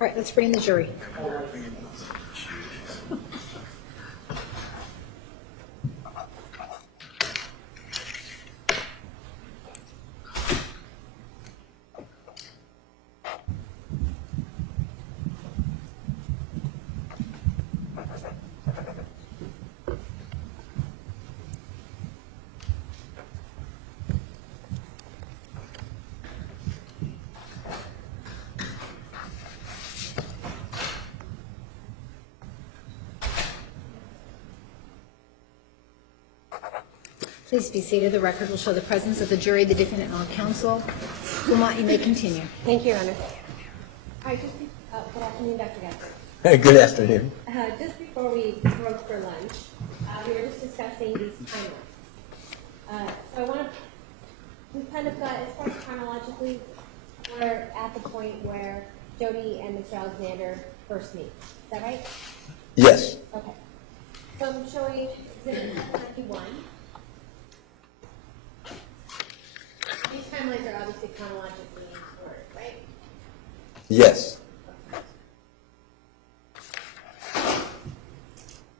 right, let's bring in the jury. Please be seated. The record will show the presence of the jury, the defendant, and all counsel. Lamont, you may continue. Thank you, Your Honor. All right, good afternoon, Dr. Gafford. Good afternoon. Just before we broke for lunch, we were just discussing these timelines. So I want to, we kind of got, as far as chronologically, we're at the point where Jodi and Mr. Alexander first meet. Is that right? Yes. Okay. So I'm showing Exhibit 91. These timelines are obviously chronologically ordered, right? Yes.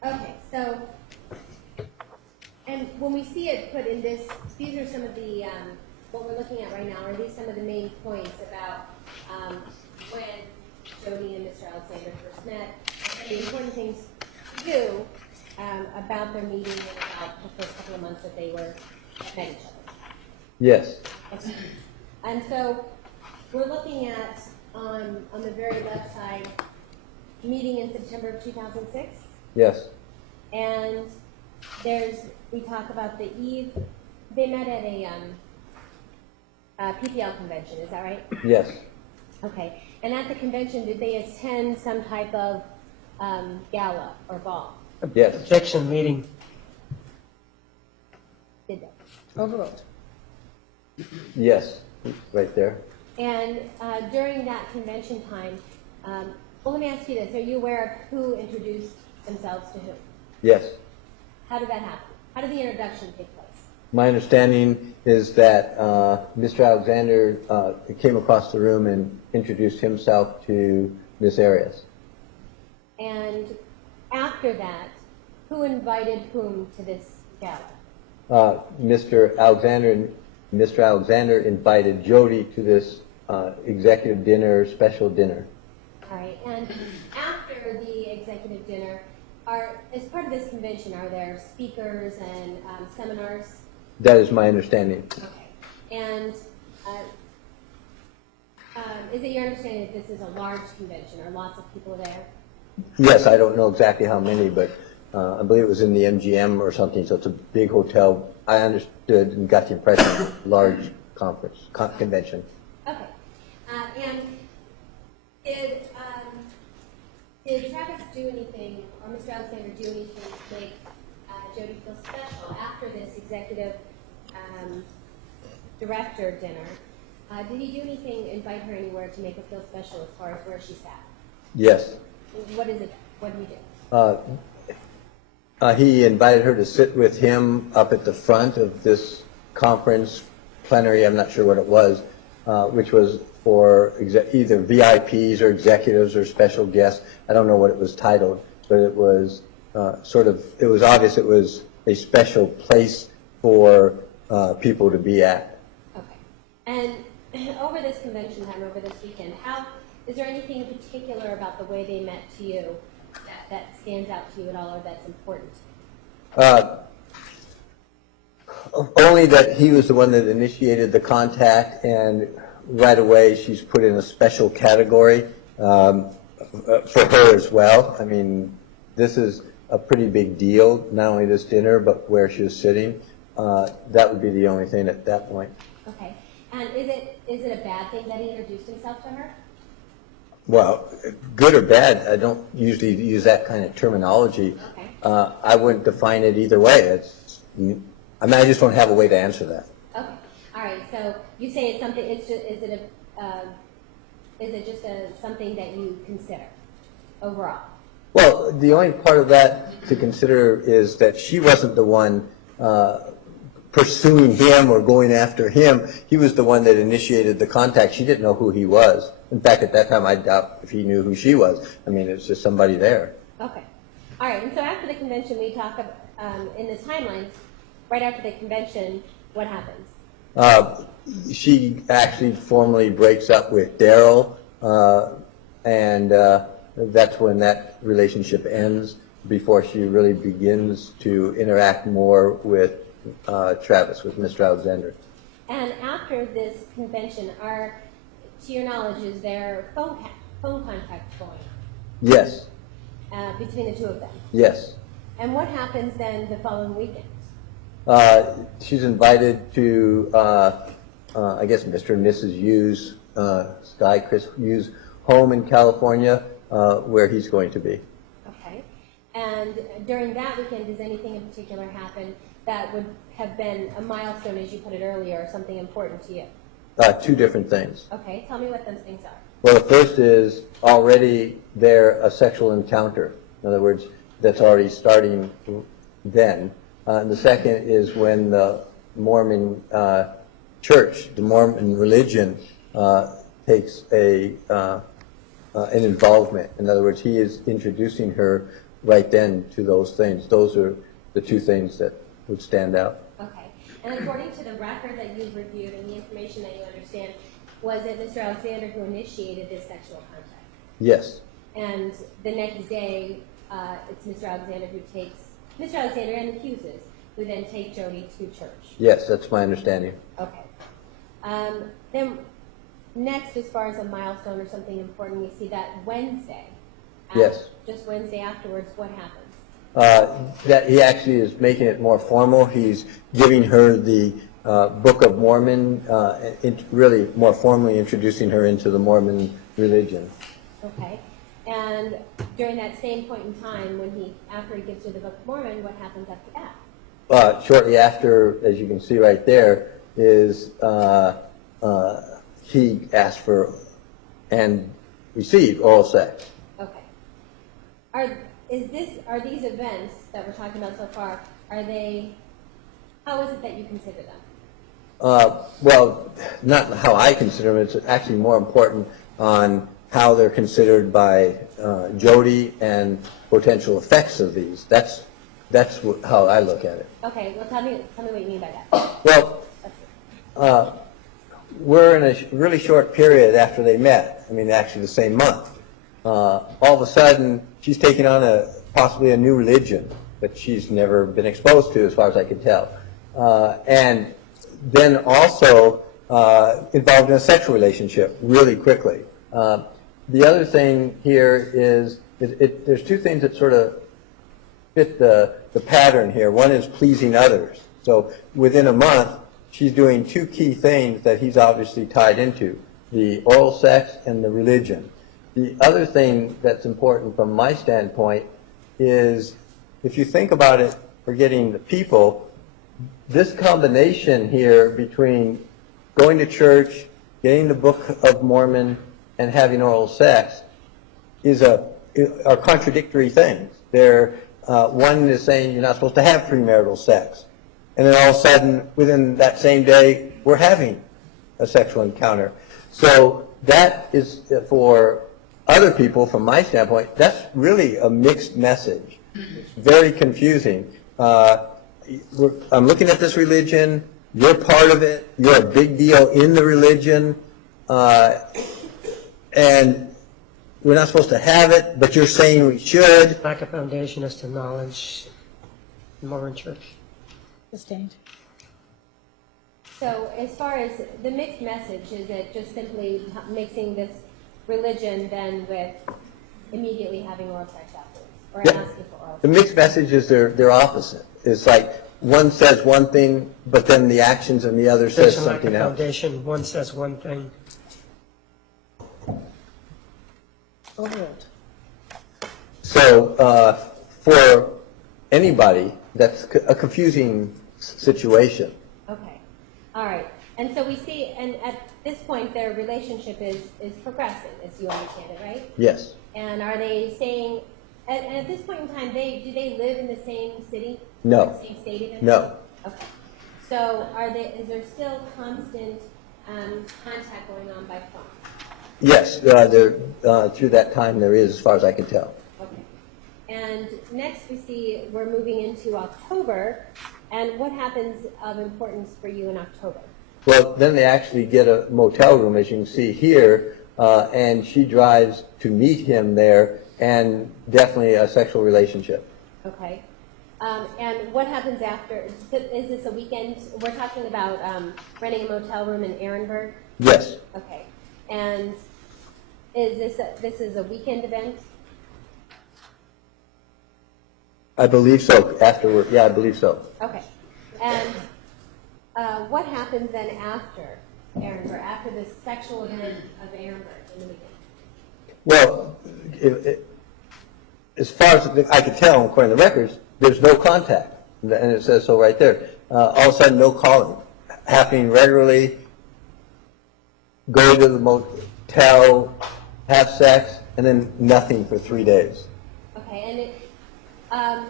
Okay, so, and when we see it put in this, these are some of the, what we're looking at right now, are these some of the main points about when Jodi and Mr. Alexander first met, and the important things to do about their meeting and about the first couple of months that they were met each other. Yes. Okay. And so we're looking at, on the very left side, meeting in September of 2006. Yes. And we talk about the eve, they met at a PPL convention, is that right? Yes. Okay. And at the convention, did they attend some type of gala or ball? Yes. Objection meeting. Did they? Overruled. Yes. Right there. And during that convention time, well, let me ask you this. Are you aware of who introduced themselves to whom? Yes. How did that happen? How did the introduction take place? My understanding is that Mr. Alexander came across the room and introduced himself to Miss Arias. And after that, who invited whom to this gala? Mr. Alexander invited Jodi to this executive dinner, special dinner. All right. And after the executive dinner, as part of this convention, are there speakers and seminars? That is my understanding. Okay. And is it your understanding that this is a large convention? Are lots of people there? Yes, I don't know exactly how many, but I believe it was in the MGM or something, so it's a big hotel. I understood and got the impression large convention. Okay. And did Travis do anything, or Mr. Alexander do anything to make Jodi feel special after this executive director dinner? Did he do anything, invite her anywhere to make her feel special as far as where she sat? Yes. What is it? What did he do? He invited her to sit with him up at the front of this conference plenary, I'm not sure what it was, which was for either VIPs or executives or special guests. I don't know what it was titled, but it was it was obvious it was a special place for people to be at. Okay. And over this convention time, over this weekend, is there anything in particular about the way they met to you that stands out to you at all, or that's important? Only that he was the one that initiated the contact, and right away she's put in a special category for her as well. I mean, this is a pretty big deal, not only this dinner, but where she was sitting. That would be the only thing at that point. Okay. And is it a bad thing that he introduced himself to her? Well, good or bad, I don't usually use that kind of terminology. Okay. I wouldn't define it either way. I just don't have a way to answer that. Okay. All right. So you say it's something. Is it just something that you consider overall? Well, the only part of that to consider is that she wasn't the one pursuing him or going after him. He was the one that initiated the contact. She didn't know who he was. In fact, at that time, I doubt if he knew who she was. I mean, it's just somebody there. Okay. All right. And so after the convention, we talk about, in the timeline, right after the convention, what happens? She actually formally breaks up with Daryl, and that's when that relationship ends before she really begins to interact more with Travis, with Mr. Alexander. And after this convention, to your knowledge, is there phone contact going Yes. between the two of them? Yes. And what happens then the following weekend? She's invited to, I guess, Mr. and Mrs. Yu's, Chris Yu's home in California, where he's going to be. Okay. And during that weekend, does anything in particular happen that would have been a milestone, as you put it earlier, or something important to you? Two different things. Okay. Tell me what those things are. Well, the first is already there a sexual encounter. In other words, that's already starting then. And the second is when the Mormon church, the Mormon religion, takes an involvement. In other words, he is introducing her right then to those things. Those are the two things that would stand out. Okay. And according to the record that you've reviewed and the information that you understand, was it Mr. Alexander who initiated this sexual contact? Yes. And the next day, it's Mr. Alexander who takes, Mr. Alexander and the Hugheses, who then take Jodi to church. Yes, that's my understanding. Okay. Then next, as far as a milestone or something important, we see that Wednesday. Yes. Just Wednesday afterwards, what happens? That he actually is making it more formal. He's giving her the Book of Mormon, really more formally introducing her into the Mormon religion. Okay. And during that same point in time, after he gives her the Book of Mormon, what happens after that? Shortly after, as you can see right there, is he asked for and received oral sex. Okay. Are these events that we're talking about so far, how is it that you consider them? Well, not how I consider them. It's actually more important on how they're considered by Jodi and potential effects of these. That's how I look at it. Okay. Well, tell me what you mean by that. Well, we're in a really short period after they met. I mean, actually the same month. All of a sudden, she's taking on possibly a new religion that she's never been exposed to, as far as I can tell. And then also involved in a sexual relationship really quickly. The other thing here is there's two things that sort of fit the pattern here. One is pleasing others. So within a month, she's doing two key things that he's obviously tied into, the oral sex and the religion. The other thing that's important from my standpoint is, if you think about it, forgetting the people, this combination here between going to church, getting the Book of Mormon, and having oral sex are contradictory things. One is saying you're not supposed to have premarital sex. And then all of a sudden, within that same day, we're having a sexual encounter. So that is, for other people, from my standpoint, that's really a mixed message. It's very confusing. I'm looking at this religion. You're part of it. You're a big deal in the religion. And we're not supposed to have it, but you're saying we should. Lack of foundation as to knowledge in Mormon Church. Sustained. So as far as the mixed message, is it just simply mixing this religion then with immediately having oral sex afterwards, or asking for oral sex? The mixed message is they're opposite. It's like one says one thing, but then the actions and the other says There's a lack of something else. foundation. One says one thing. Overruled. So for anybody, that's a confusing situation. Okay. All right. And so we see, and at this point, their relationship is progressing, as you understand it, right? Yes. And are they staying, and at this point in time, do they live in the same city? No. The same state even? No. Okay. So is there still constant contact going on by phone? Yes, through that time there is, as far as I can tell. Okay. And next we see we're moving into October, and what happens of importance for you in October? Well, then they actually get a motel room, as you can see here, and she drives to meet him there, and definitely a sexual relationship. Okay. And what happens after? Is this a weekend? We're talking about renting a motel room in Ehrenberg? Yes. Okay. And is this is a weekend event? I believe so. Afterward, yeah, I believe so. Okay. And what happens then after Ehrenberg, after this sexual event of Ehrenberg in the weekend? Well, as far as I can tell, according to the records, there's no contact, and it says so right there. All of a sudden, no calling, happening regularly. Go to the motel, have sex, and then nothing for 3 days. Okay, and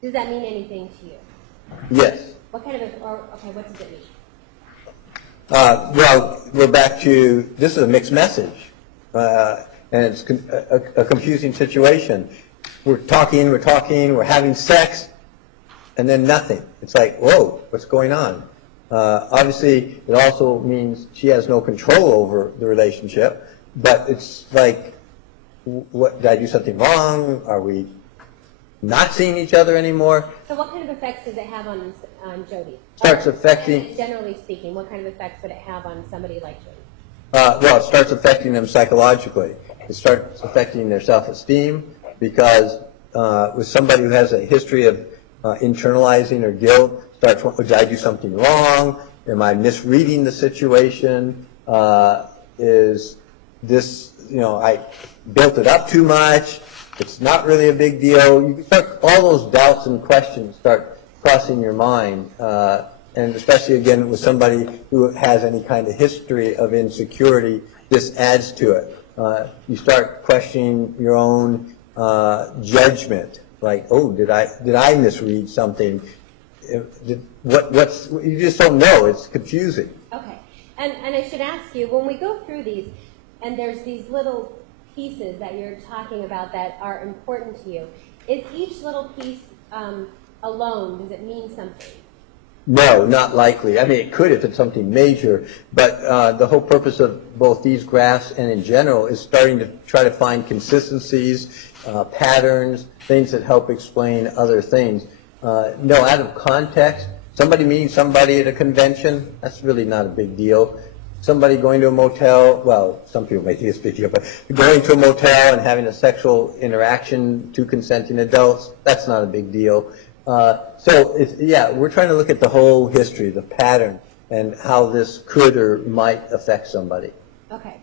does that mean anything to you? Yes. What kind of, okay, what does it mean? Well, we're back to, this is a mixed message, and it's a confusing situation. We're talking, we're having sex, and then nothing. It's like, whoa, what's going on? Obviously, it also means she has no control over the relationship, but it's like, what, did I do something wrong? Are we not seeing each other anymore? So what kind of effects does it have on Jodi? Starts affecting... Generally speaking, what kind of effects would it have on somebody like Jodi? Well, it starts affecting them psychologically. It starts affecting their self-esteem because with somebody who has a history of internalizing or guilt, starts, did I do something wrong? Am I misreading the situation? Is this, I built it up too much? It's not really a big deal. You start, all those doubts and questions start crossing your mind, and especially again with somebody who has any kind of history of insecurity, this adds to it. You start questioning your own judgment, like, oh, did I misread something? You just don't know. It's confusing. Okay, and I should ask you, when we go through these, and there's these little pieces that you're talking about that are important to you, is each little piece alone, does it mean something? No, not likely. I mean, it could if it's something major, but the whole purpose of both these graphs and in general is starting to try to find consistencies, patterns, things that help explain other things. No, out of context, somebody meeting somebody at a convention, that's really not a big deal. Somebody going to a motel, well, some people may think it's a big deal, but going to a motel and having a sexual interaction, two consenting adults, that's not a big deal. So, yeah, we're trying to look at the whole history, the pattern, and how this could or might affect somebody. Okay.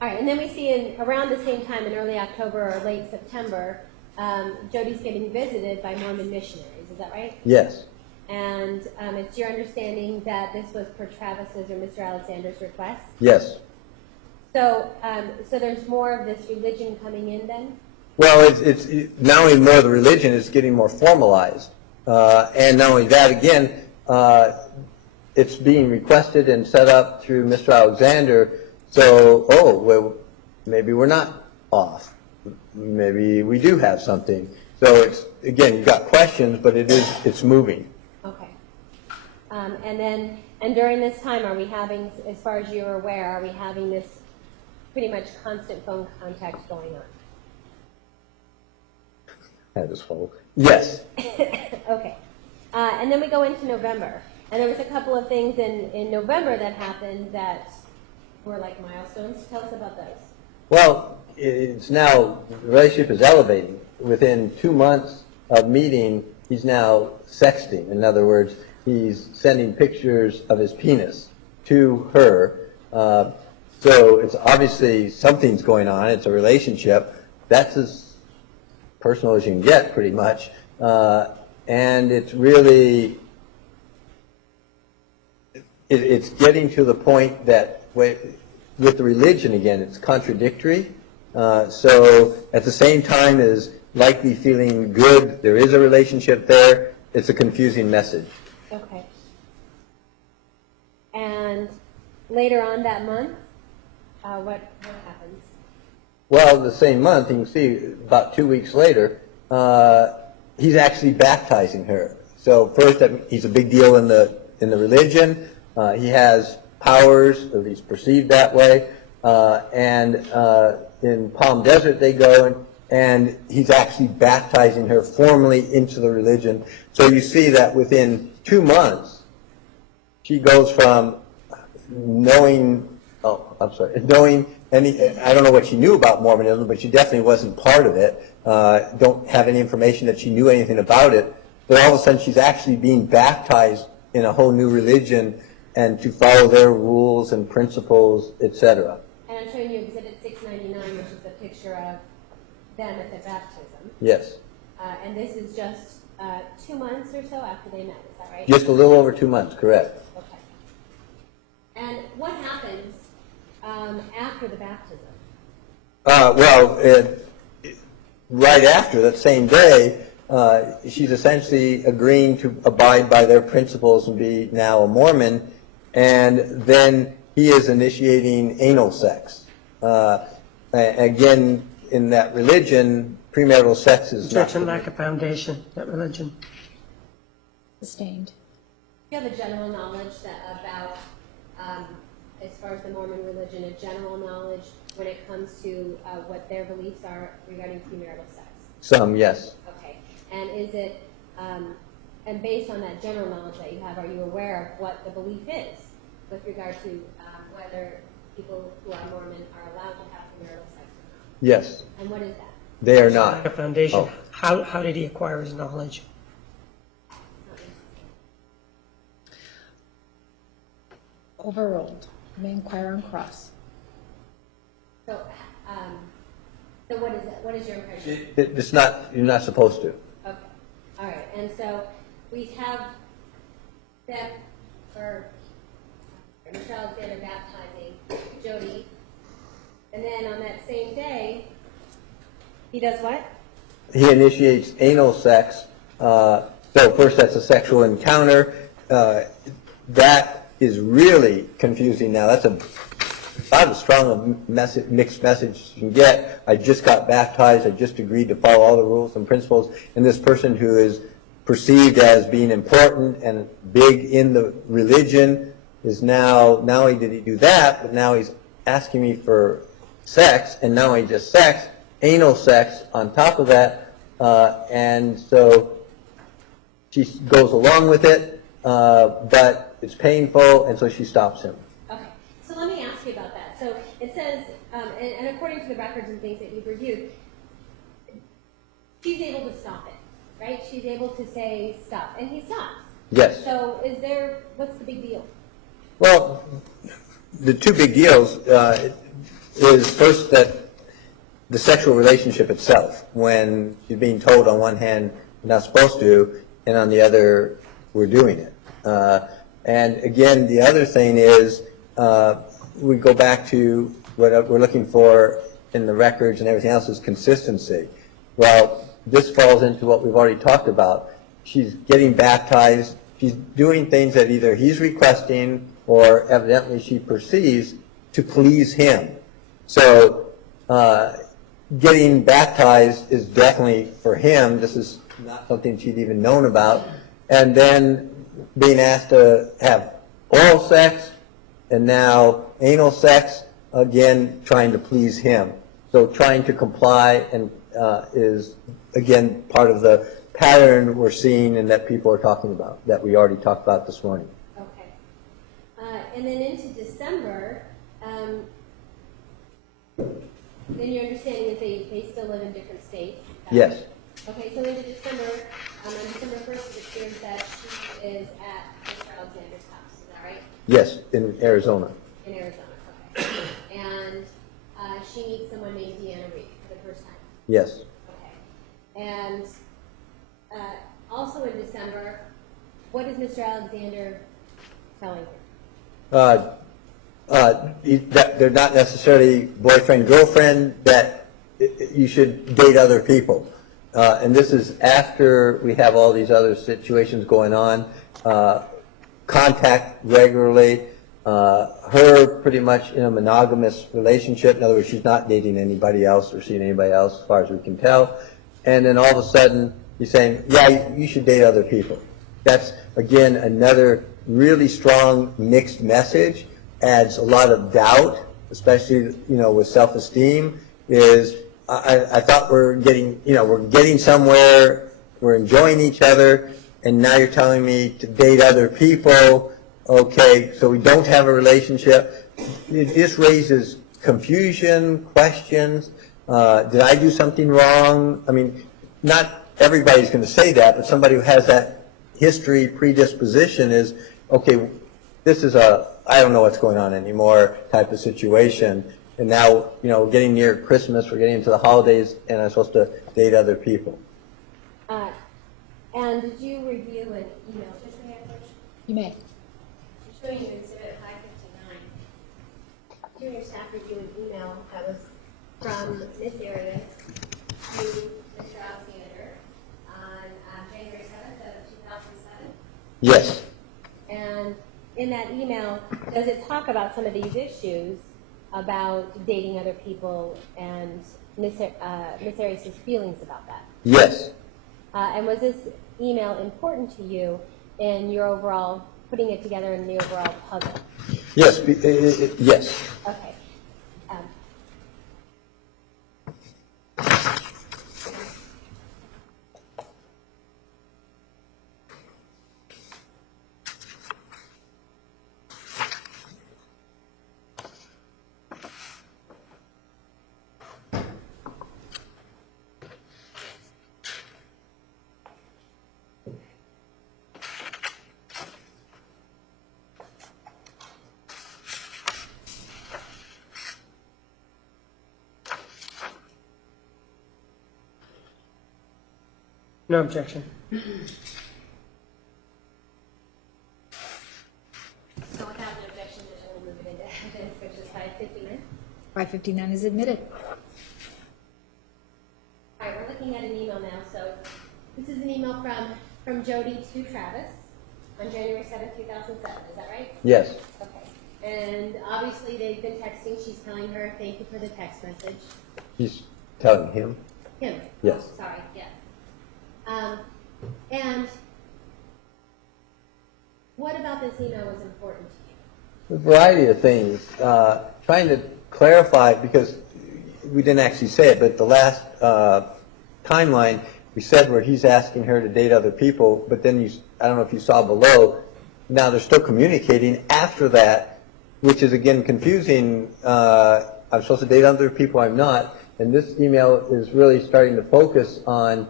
All right, and then we see around the same time in early October or late September, Jodi's getting visited by Mormon missionaries. Is that right? Yes. And it's your understanding that this was per Travis's or Mr. Alexander's request? Yes. So, so there's more of this religion coming in then? Well, it's not only more of the religion, it's getting more formalized. And not only that, again, it's being requested and set up through Mr. Alexander. So, oh, well, maybe we're not off. Maybe we do have something. So it's, again, you've got questions, but it's moving. Okay. And during this time, are we having, as far as you're aware, are we having this pretty much constant phone contact going on? Had this whole... Yes. Okay. And then we go into November. And there was a couple of things in November that happened that were like milestones. Tell us about those. Well, it's now, the relationship is elevating. Within 2 months of meeting, he's now sexting. In other words, he's sending pictures of his penis to her. So it's obviously something's going on. It's a relationship. That's as personal as you can get, pretty much. And it's really, it's getting to the point that with the religion, again, it's contradictory. So at the same time as likely feeling good, there is a relationship there, it's a confusing message. Okay. And later on that month, what happens? Well, the same month, you can see about 2 weeks later, he's actually baptizing her. So first, he's a big deal in the religion. He has powers, at least perceived that way. And in Palm Desert, they go and he's actually baptizing her formally into the religion. So you see that within 2 months, she goes from knowing any, I don't know what she knew about Mormonism, but she definitely wasn't part of it. Don't have any information that she knew anything about it. But all of a sudden, she's actually being baptized in a whole new religion and to follow their rules and principles, etc. And I'm showing you Exhibit 699, which is the picture of them at the baptism. Yes. And this is just 2 months or so after they met. Is that right? Just a little over 2 months, correct. Okay. And what happens after the baptism? Right after that same day, she's essentially agreeing to abide by their principles and be now a Mormon, and then he is initiating anal sex. Again, in that religion, premarital sex is not... Church and lack of foundation, that religion. Sustained. Do you have a general knowledge about, as far as the Mormon religion, a general knowledge when it comes to what their beliefs are regarding premarital sex? Some, yes. Okay. And is it, and based on that general knowledge that you have, are you aware of what the belief is with regard to whether people who are Mormon are allowed to have premarital sex or not? Yes. And what is that? They are Lack not. of foundation. Oh. How did he acquire his knowledge? Overruled. May inquire on cross. So, so what is it? What is your impression? It's not, you're not supposed to. Okay. All right. And so we have them for Michelle Alexander baptizing Jodi. And then on that same day, he does what? He initiates anal sex. So first that's a sexual encounter. That is really confusing now. That's about as strong a mixed message as you can get. I just got baptized. I just agreed to follow all the rules and principles. And this person who is perceived as being important and big in the religion is now, not only did he do that, but now he's asking me for sex, and not only just sex, anal sex on top of that. And so she goes along with it, but it's painful, and so she stops him. Okay. So let me ask you about that. So it says, and according to the records and things that you've reviewed, she's able to stop it, right? She's able to say stop, and he stops. Yes. So what's the big deal? Well, the two big deals is first that the sexual relationship itself, when you're being told on one hand you're not supposed to, and on the other we're doing it. And again, the other thing is we go back to what we're looking for in the records and everything else is consistency. Well, this falls into what we've already talked about. She's getting baptized. She's doing things that either he's requesting or evidently she perceives to please him. So getting baptized is definitely for him. This is not something she'd even known about. And then being asked to have oral sex and now anal sex, again, trying to please him. So trying to comply and is, again, part of the pattern we're seeing and that people are talking about, that we already talked about this morning. Okay. And then into December, then your understanding is they still live in different states? Yes. Okay, so into December, on December 1st, it appears that she is at Mr. Alexander's house. Is that right? Yes, in Arizona. In Arizona, okay. And she meets someone named Deanna Reed for the first time. Yes. Okay. And also in December, what is Mr. Alexander telling her? That they're not necessarily boyfriend, girlfriend, that you should date other people. And this is after we have all these other situations going on, contact regularly, her pretty much in a monogamous relationship. In other words, she's not dating anybody else or seeing anybody else as far as we can tell. And then all of a sudden, he's saying, yeah, you should date other people. That's, again, another really strong mixed message, adds a lot of doubt, especially, with self-esteem, is I thought we're getting somewhere, we're enjoying each other, and now you're telling me to date other people. Okay, so we don't have a relationship. It just raises confusion, questions. Did I do something wrong? I mean, not everybody's going to say that, but somebody who has that history, predisposition is, okay, this is I don't know what's going on anymore type of situation. And now, getting near Christmas, we're getting into the holidays, and I'm supposed to date other people. And did you review an email? Just may I first? You may. I'm showing you Exhibit 559. Junior staff reviewed an email that was from Ms. Arias to Mr. Alexander on January 7th of 2007. Yes. And in that email, does it talk about some of these issues about dating other people and Ms. Arias' feelings about that? Yes. And was this email important to you in your overall, putting it together in the overall puzzle? Yes. Yes. Okay. No objection. So without an objection, we'll move it into evidence, which is 559. 559 is admitted. All right, we're looking at an email now. So this is an email from Jodi to Travis on January 7th, 2007. Is that right? Yes. Okay. And obviously they've been texting. She's telling her, thank you for the text message. He's telling him. Him? Yes. Oh, sorry, yes. And what about this email was important to you? A variety of things. Trying to clarify, because we didn't actually say it, but the last timeline, we said where he's asking her to date other people, but then I don't know if you saw below, now they're still communicating after that, which is again confusing. I'm supposed to date other people, I'm not. And this email is really starting to focus on,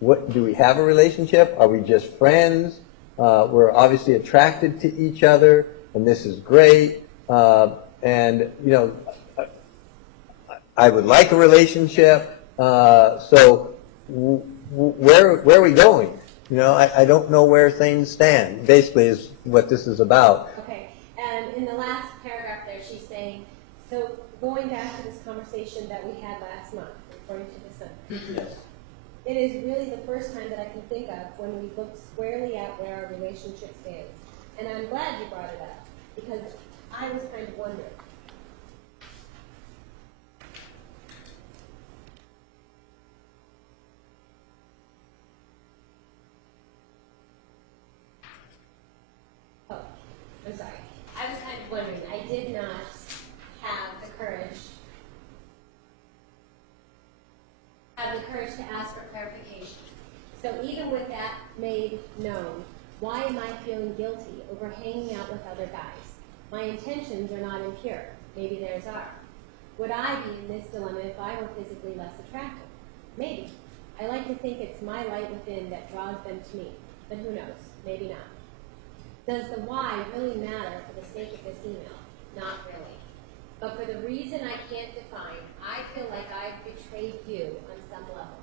what do we have a relationship? Are we just friends? We're obviously attracted to each other, and this is great. And I would like a relationship. So where are we going? I don't know where things stand. Basically, is what this is about. Okay, and in the last paragraph there, she's saying, so going back to this conversation that we had last month, according to the son. It is really the first time that I can think of when we look squarely at where our relationship stands. And I'm glad you brought it up, because I was kind of wondering. Oh, I'm sorry. I was kind of wondering. I did not have the courage to ask for clarification. So even with that made known, why am I feeling guilty over hanging out with other guys? My intentions are not impure. Maybe theirs are. Would I be in this dilemma if I were physically less attractive? Maybe. I like to think it's my light within that draws them to me, but who knows? Maybe not. Does the why really matter for the sake of this email? Not really. But for the reason I can't define, I feel like I've betrayed you on some level.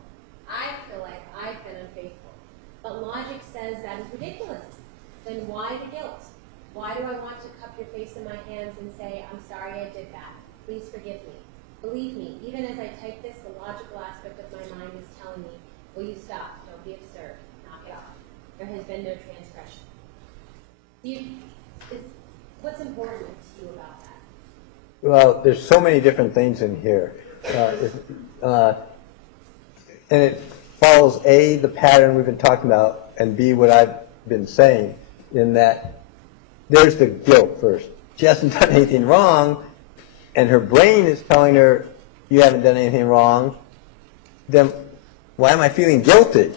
I feel like I've been unfaithful. But logic says that is ridiculous. Then why the guilt? Why do I want to cup your face in my hands and say, I'm sorry I did that. Please forgive me. Believe me, even as I type this, the logical aspect of my mind is telling me, will you stop? Don't be absurd. Knock it off. There has been no transgression. what's important to you about that? Well, there's so many different things in here. And it follows A, the pattern we've been talking about, and B, what I've been saying, in that there's the guilt first. She hasn't done anything wrong, and her brain is telling her, you haven't done anything wrong. Then why am I feeling guilty?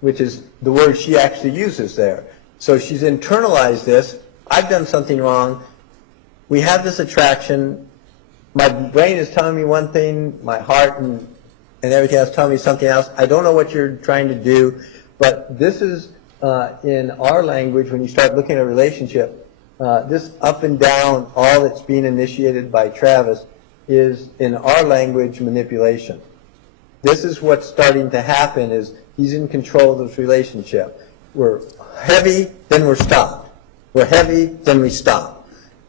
Which is the word she actually uses there. So she's internalized this. I've done something wrong. We have this attraction. My brain is telling me one thing. My heart and everything else telling me something else. I don't know what you're trying to do. But this is, in our language, when you start looking at a relationship, this up and down, all that's being initiated by Travis, is, in our language, manipulation. This is what's starting to happen, is he's in control of this relationship. We're heavy, then we're stopped. We're heavy, then we stop.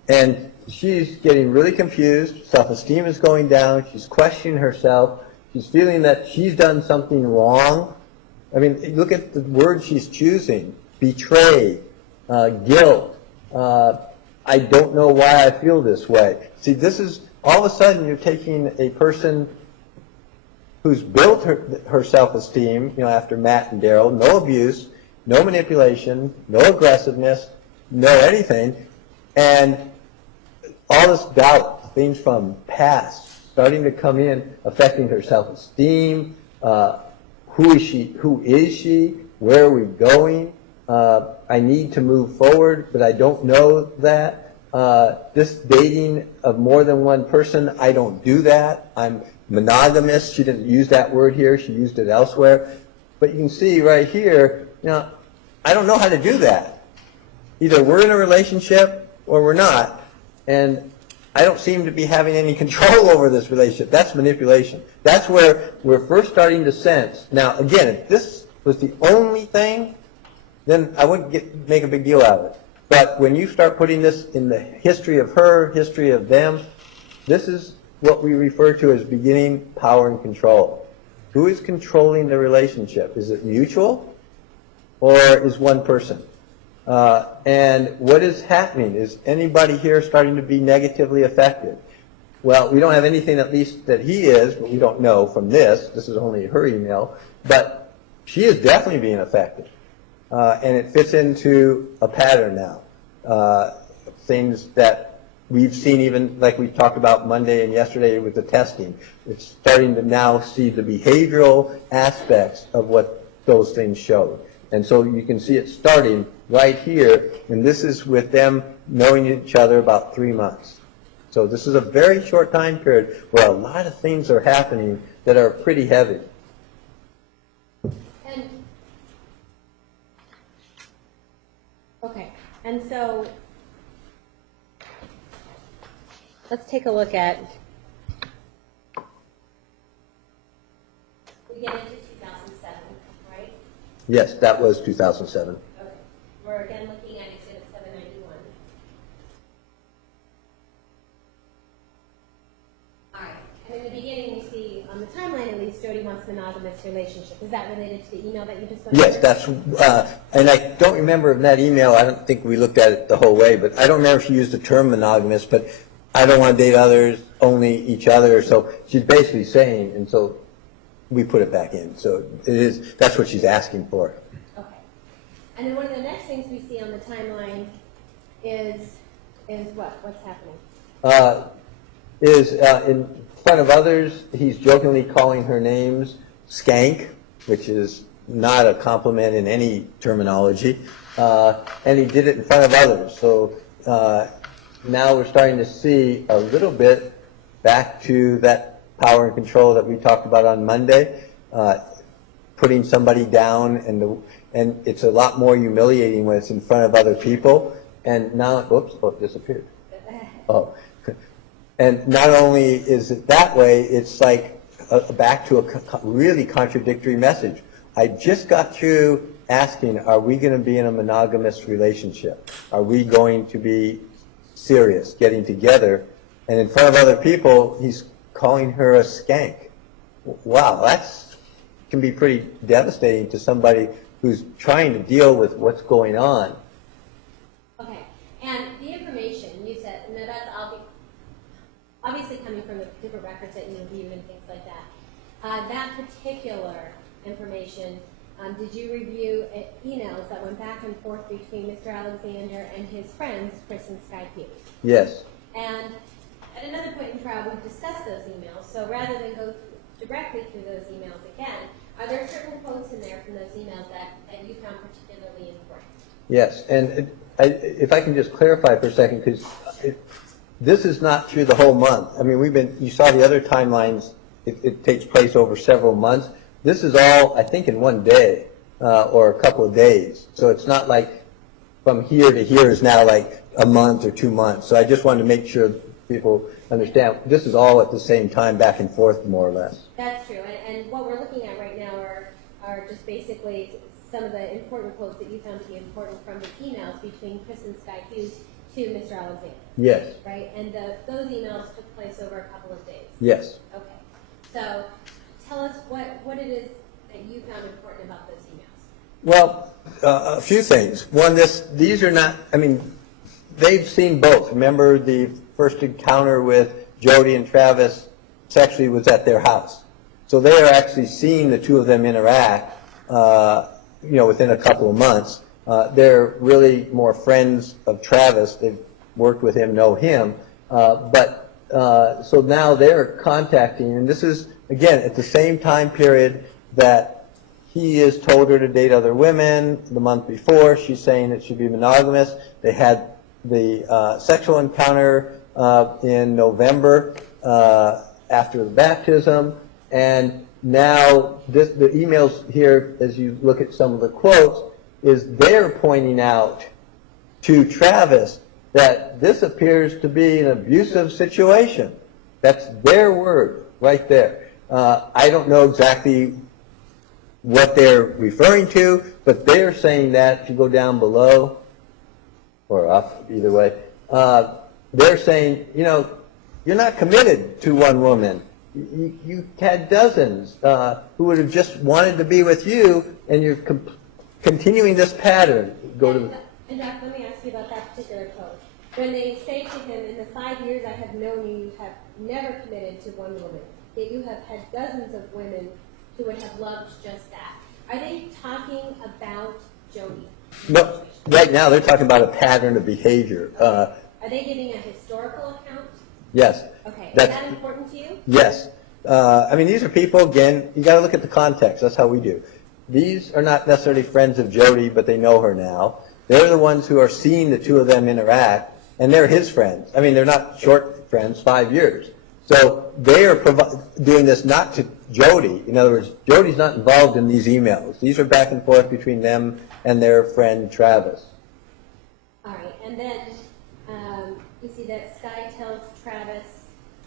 And she's getting really confused. Self-esteem is going down. She's questioning herself. She's feeling that she's done something wrong. I mean, look at the words she's choosing. Betray, guilt, I don't know why I feel this way. See, this is, all of a sudden you're taking a person who's built her self-esteem, after Matt and Daryl, no abuse, no manipulation, no aggressiveness, no anything, and all this doubt, things from past, starting to come in, affecting her self-esteem. Who is she? Where are we going? I need to move forward, but I don't know that. This dating of more than one person, I don't do that. I'm monogamous. She didn't use that word here. She used it elsewhere. But you can see right here, I don't know how to do that. Either we're in a relationship or we're not. And I don't seem to be having any control over this relationship. That's manipulation. That's where we're first starting to sense. Now, again, if this was the only thing, then I wouldn't make a big deal out of it. But when you start putting this in the history of her, history of them, this is what we refer to as beginning power and control. Who is controlling the relationship? Is it mutual or is one person? And what is happening? Is anybody here starting to be negatively affected? Well, we don't have anything at least that he is, but we don't know from this. This is only her email. But she is definitely being affected. And it fits into a pattern now. Things that we've seen, even like we talked about Monday and yesterday with the testing. It's starting to now see the behavioral aspects of what those things show. And so you can see it starting right here, and this is with them knowing each other about 3 months. So this is a very short time period where a lot of things are happening that are pretty heavy. And so let's take a look at, we get into 2007, right? Yes, that was 2007. Okay. We're again looking at Exhibit 791. All right. And in the beginning, we see, on the timeline at least, Jodi wants monogamous relationship. Is that related to the email that you just went Yes, over? that's, and I don't remember in that email, I don't think we looked at it the whole way, but I don't remember if she used the term monogamous, but I don't want to date others, only each other. So she's basically saying, and so we put it back in. So it is, that's what she's asking for. Okay. And then one of the next things we see on the timeline is what? What's happening? In front of others, he's jokingly calling her names skank, which is not a compliment in any terminology, and he did it in front of others. So now we're starting to see a little bit back to that power and control that we talked about on Monday, putting somebody down, and it's a lot more humiliating when it's in front of other people. And now, oops, it disappeared. Oh. And not only is it that way, it's like back to a really contradictory message. I just got through asking, are we going to be in a monogamous relationship? Are we going to be serious, getting together? And in front of other people, he's calling her a skank. Wow, that's can be pretty devastating to somebody who's trying to deal with what's going on. Okay, and the information different records that you review and things like that. That particular information, did you review emails that went back and forth between Mr. Alexander and his friends, Chris and Sky Hughes? Yes. And at another point in trial, we've discussed those emails. So rather than go directly through those emails again, are there certain quotes in there from those emails that you found particularly important? Yes, and if I can just clarify for a second, because this is not through the whole month. I mean, you saw the other timelines, it takes place over several months. This is all, I think, in one day or a couple of days. So it's not like from here to here is now like a month or 2 months. So I just wanted to make sure people understand this is all at the same time, back and forth, more or less. That's true. And what we're looking at right now are just basically some of the important quotes that you found to be important from the emails between Chris and Sky Hughes to Mr. Alexander. Yes. Right? And those emails took place over a couple of days. Yes. Okay. So tell us what it is that you found important about those emails. Well, a few things. One, these are not, I mean, they've seen both. Remember the first encounter with Jodi and Travis sexually was at their house. So they are actually seeing the two of them interact, within a couple of months. They're really more friends of Travis. They've worked with him, know him. So now they're contacting, and this is, again, at the same time period that he has told her to date other women. The month before, she's saying it should be monogamous. They had the sexual encounter in November after the baptism, and now the emails here, as you look at some of the quotes, is they're pointing out to Travis that this appears to be an abusive situation. That's their word right there. I don't know exactly what they're referring to, but they're saying that, if you go down below, or up, either way, they're saying, you're not committed to one woman. You had dozens who would have just wanted to be with you, and you're continuing this pattern. And Doc, let me ask you about that particular quote. When they say to him, in the 5 years I have known you, you have never committed to one woman, yet you have had dozens of women who would have loved just that. Are they talking about Jodi? No, right now they're talking about a pattern of behavior. Are they giving a historical account? Yes. Okay, is that important to you? Yes. These are people, again, you got to look at the context. That's how we do. These are not necessarily friends of Jodi, but they know her now. They're the ones who are seeing the two of them interact, and they're his friends. They're not short friends, 5 years. So they are doing this not to Jodi. In other words, Jodi's not involved in these emails. These are back and forth between them and their friend Travis. All right, and then you see that Sky tells Travis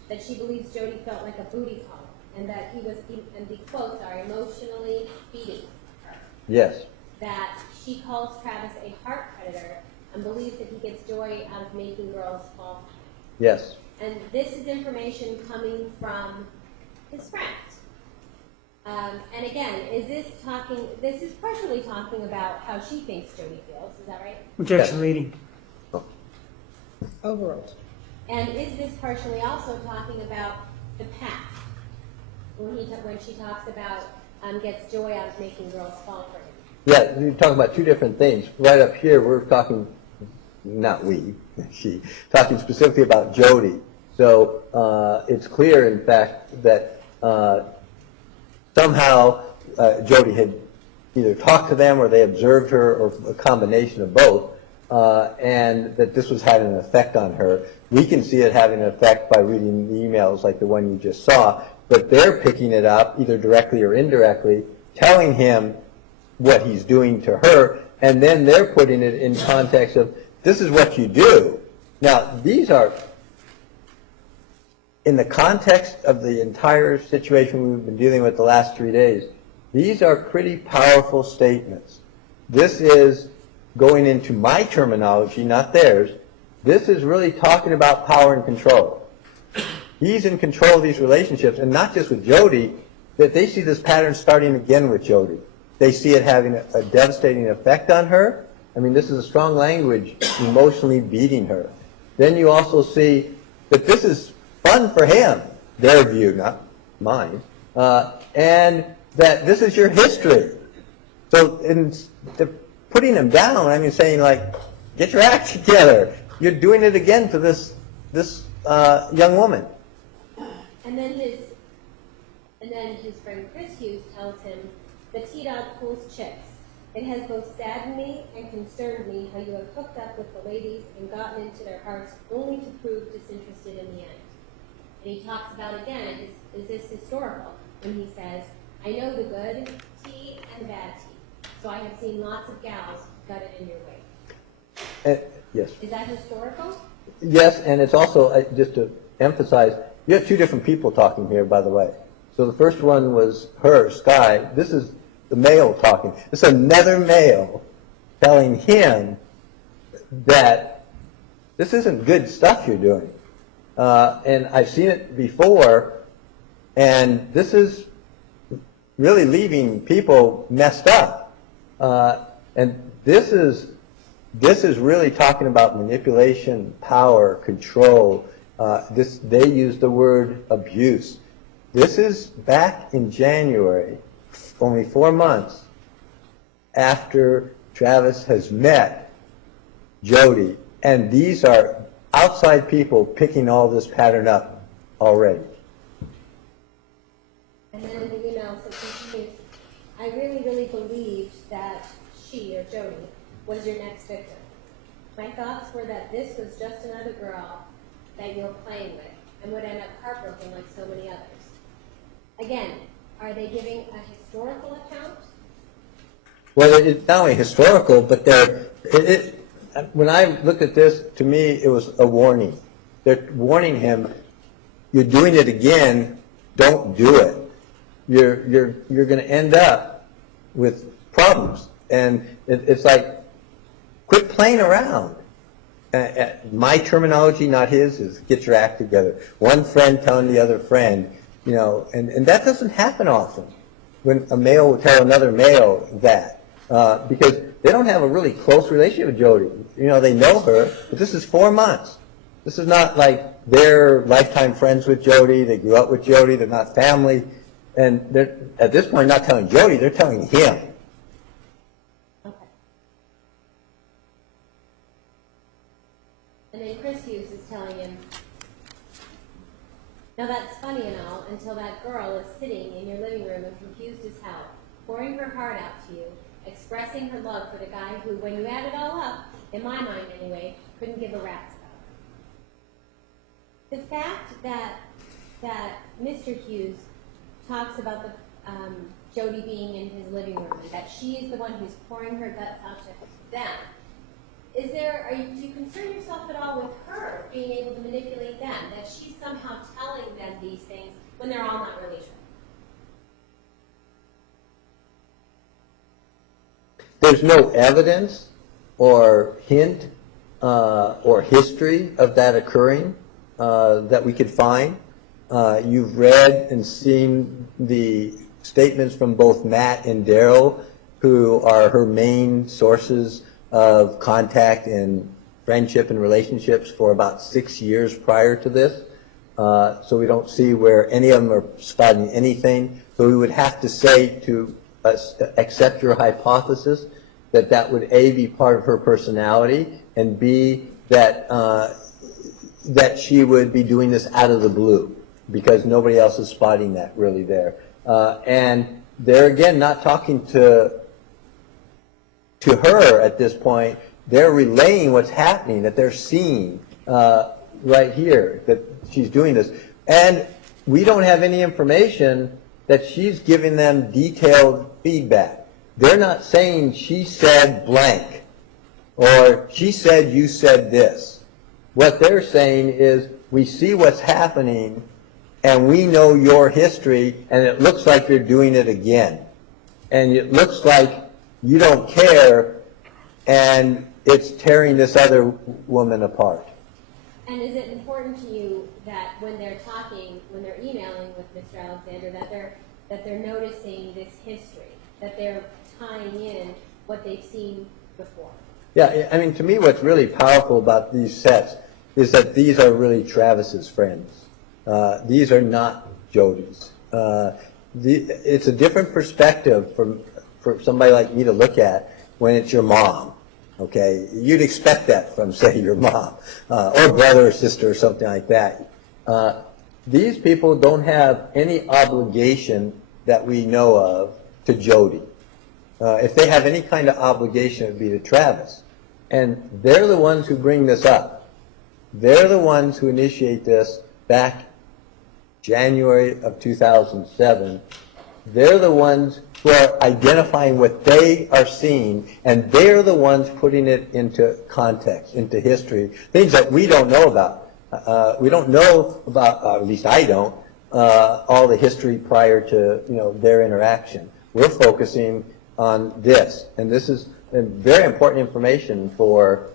that she believes Jodi felt like a booty call, and that he was, and the quotes are, emotionally beating her. Yes. That she calls Travis a heart predator and believes that he gets joy out of making girls fall for him. Yes. And this is information coming from his friend. And again, this is partially talking about how she thinks Jodi feels, is that right? Objection, leading. Overruled. And is this partially also talking about the past? When she talks about gets joy out of making girls fall for him. Yeah, you're talking about two different things. Right up here, we're talking, she, talking specifically about Jodi. So it's clear, in fact, that somehow Jodi had either talked to them or they observed her, or a combination of both, and that this was having an effect on her. We can see it having an effect by reading the emails like the one you just saw, but they're picking it up, either directly or indirectly, telling him what he's doing to her, and then they're putting it in context of, this is what you do. Now, these are, in the context of the entire situation we've been dealing with the last 3 days, these are pretty powerful statements. This is going into my terminology, not theirs. This is really talking about power and control. He's in control of these relationships, and not just with Jodi, that they see this pattern starting again with Jodi. They see it having a devastating effect on her. This is a strong language, emotionally beating her. Then you also see that this is fun for him. their view, not mine, and that this is your history. So they're putting him down. I mean, saying like, get your act together. You're doing it again to this young woman. And then his friend Chris Hughes tells him, the T-Dog pulls chips. It has both saddened me and concerned me how you have hooked up with the ladies and gotten into their hearts only to prove disinterested in the end. And he talks about, again, is this historical? When he says, I know the good tea and the bad tea. So I have seen lots of gals gutted in your way. Yes. Is that historical? Yes, and it's also, just to emphasize, you have two different people talking here, by the way. So the first one was her, Sky. This is the male talking. This is another male telling him that this isn't good stuff you're doing. And I've seen it before, and this is really leaving people messed up. And this is really talking about manipulation, power, control. They use the word abuse. This is back in January, only 4 months after Travis has met Jodi, and these are outside people picking all this pattern up already. And then in the email, so continues, I really, really believed that she, or Jodi, was your next victim. My thoughts were that this was just another girl that you're playing with and would end up heartbroken like so many others. Again, are they giving a historical account? Well, it's not only historical, but when I looked at this, to me, it was a warning. They're warning him, you're doing it again, don't do it. You're going to end up with problems. And it's like, quit playing around. My terminology, not his, is get your act together. One friend telling the other friend, and that doesn't happen often when a male will tell another male that, because they don't have a really close relationship with Jodi. They know her, but this is 4 months. This is not like they're lifetime friends with Jodi, they grew up with Jodi, they're not family, and they're, at this point, not telling Jodi, they're telling him. Okay. And then Chris Hughes is telling him, now that's funny and all, until that girl is sitting in your living room and confused as hell, pouring her heart out to you, expressing her love for the guy who, when you add it all up, in my mind anyway, couldn't give a rat's about. The fact that Mr. Hughes talks about Jodi being in his living room, and that she is the one who's pouring her guts out to them, do you concern yourself at all with her being able to manipulate them, that she's somehow telling them these things when they're all not really true? There's no evidence or hint or history of that occurring that we could find. You've read and seen the statements from both Matt and Daryl, who are her main sources of contact and friendship and relationships for about 6 years prior to this. So we don't see where any of them are spotting anything. So we would have to say, to accept your hypothesis, that would A, be part of her personality, and B, that she would be doing this out of the blue, because nobody else is spotting that really there. And they're, again, not talking to her at this point. They're relaying what's happening, that they're seeing right here, that she's doing this. And we don't have any information that she's giving them detailed feedback. They're not saying she said blank, or she said you said this. What they're saying is, we see what's happening, and we know your history, and it looks like you're doing it again. And it looks like you don't care, and it's tearing this other woman apart. And is it important to you that when they're talking, when they're emailing with Mr. Alexander, that they're noticing this history, that they're tying in what they've seen before? Yeah, I mean, to me, what's really powerful about these sets is that these are really Travis's friends. These are not Jodi's. It's a different perspective for somebody like me to look at when it's your mom. Okay, you'd expect that from, say, your mom or brother or sister or something like that. These people don't have any obligation that we know of to Jodi. If they have any kind of obligation, it would be to Travis. And they're the ones who bring this up. They're the ones who initiate this back January of 2007. They're the ones who are identifying what they are seeing, and they're the ones putting it into context, into history, things that we don't know about. We don't know about, at least I don't, all the history prior to their interaction. We're focusing on this, and this is very important information for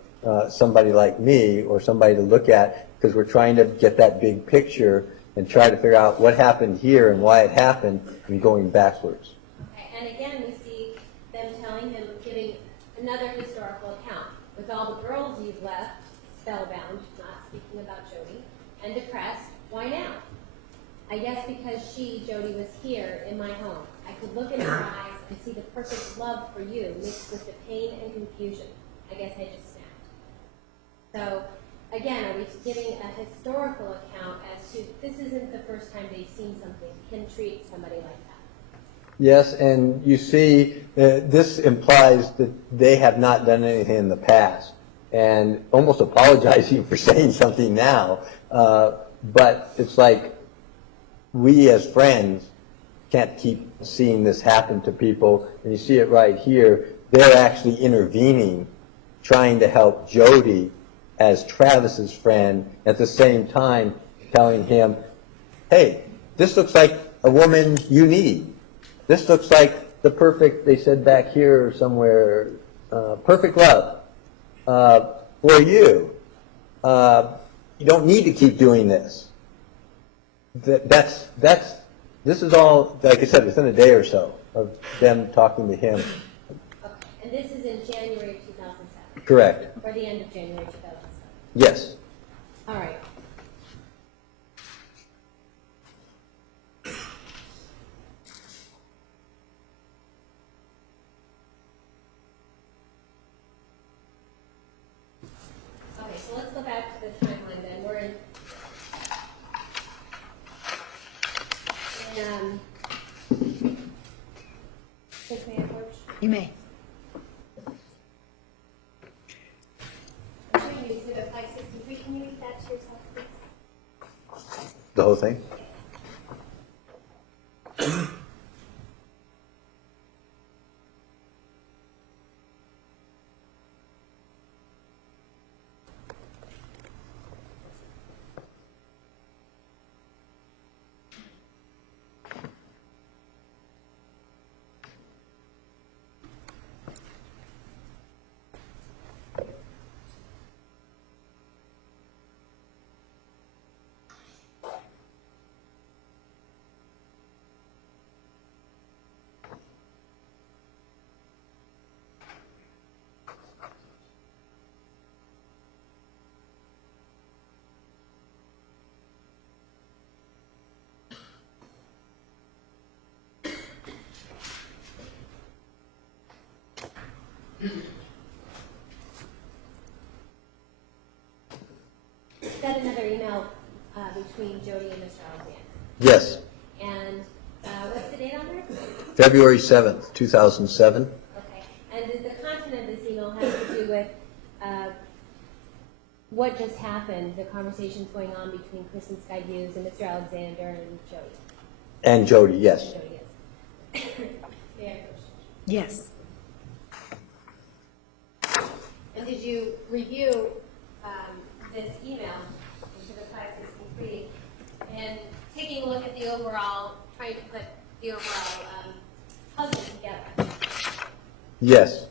somebody like me or somebody to look at, because we're trying to get that big picture and try to figure out what happened here and why it happened and going backwards. Okay, and again, we see them telling him, giving another historical account. With all the girls you've left spellbound, not speaking about Jodi, and depressed, why now? I guess because Jodi, was here in my home. I could look in her eyes and see the perfect love for you mixed with the pain and confusion. I guess I just snapped. So, again, are we giving a historical account as to this isn't the first time they've seen something, can treat somebody like that? Yes, and you see, this implies that they have not done anything in the past, and almost apologizing for saying something now, but it's like we as friends can't keep seeing this happen to people, and you see it right here. They're actually intervening, trying to help Jodi as Travis's friend, at the same time telling him, hey, this looks like a woman you need. This looks like the perfect, they said back here somewhere, perfect love for you. You don't need to keep doing this. This is all, like I said, within a day or so of them talking to him. Okay, and this is in January of 2007? Correct. Or the end of January 2007? Yes. All right. Okay, so let's go back to the timeline then. We're in may I approach? You may. I'm showing you exhibit 563. Can you read that to yourself, please? The whole thing? Is that another email between Jodi and Mr. Alexander? Yes. And what's the date on there? February 7th, 2007. Okay. And does the content of this email have to do with what just happened, the conversations going on between Chris and Sky Hughes and Mr. Alexander and Jodi? And Jodi, yes. Jodi, yes. May I approach? Yes. And did you review this email, Exhibit 563, and taking a look at the overall, trying to put the overall puzzle together? Yes.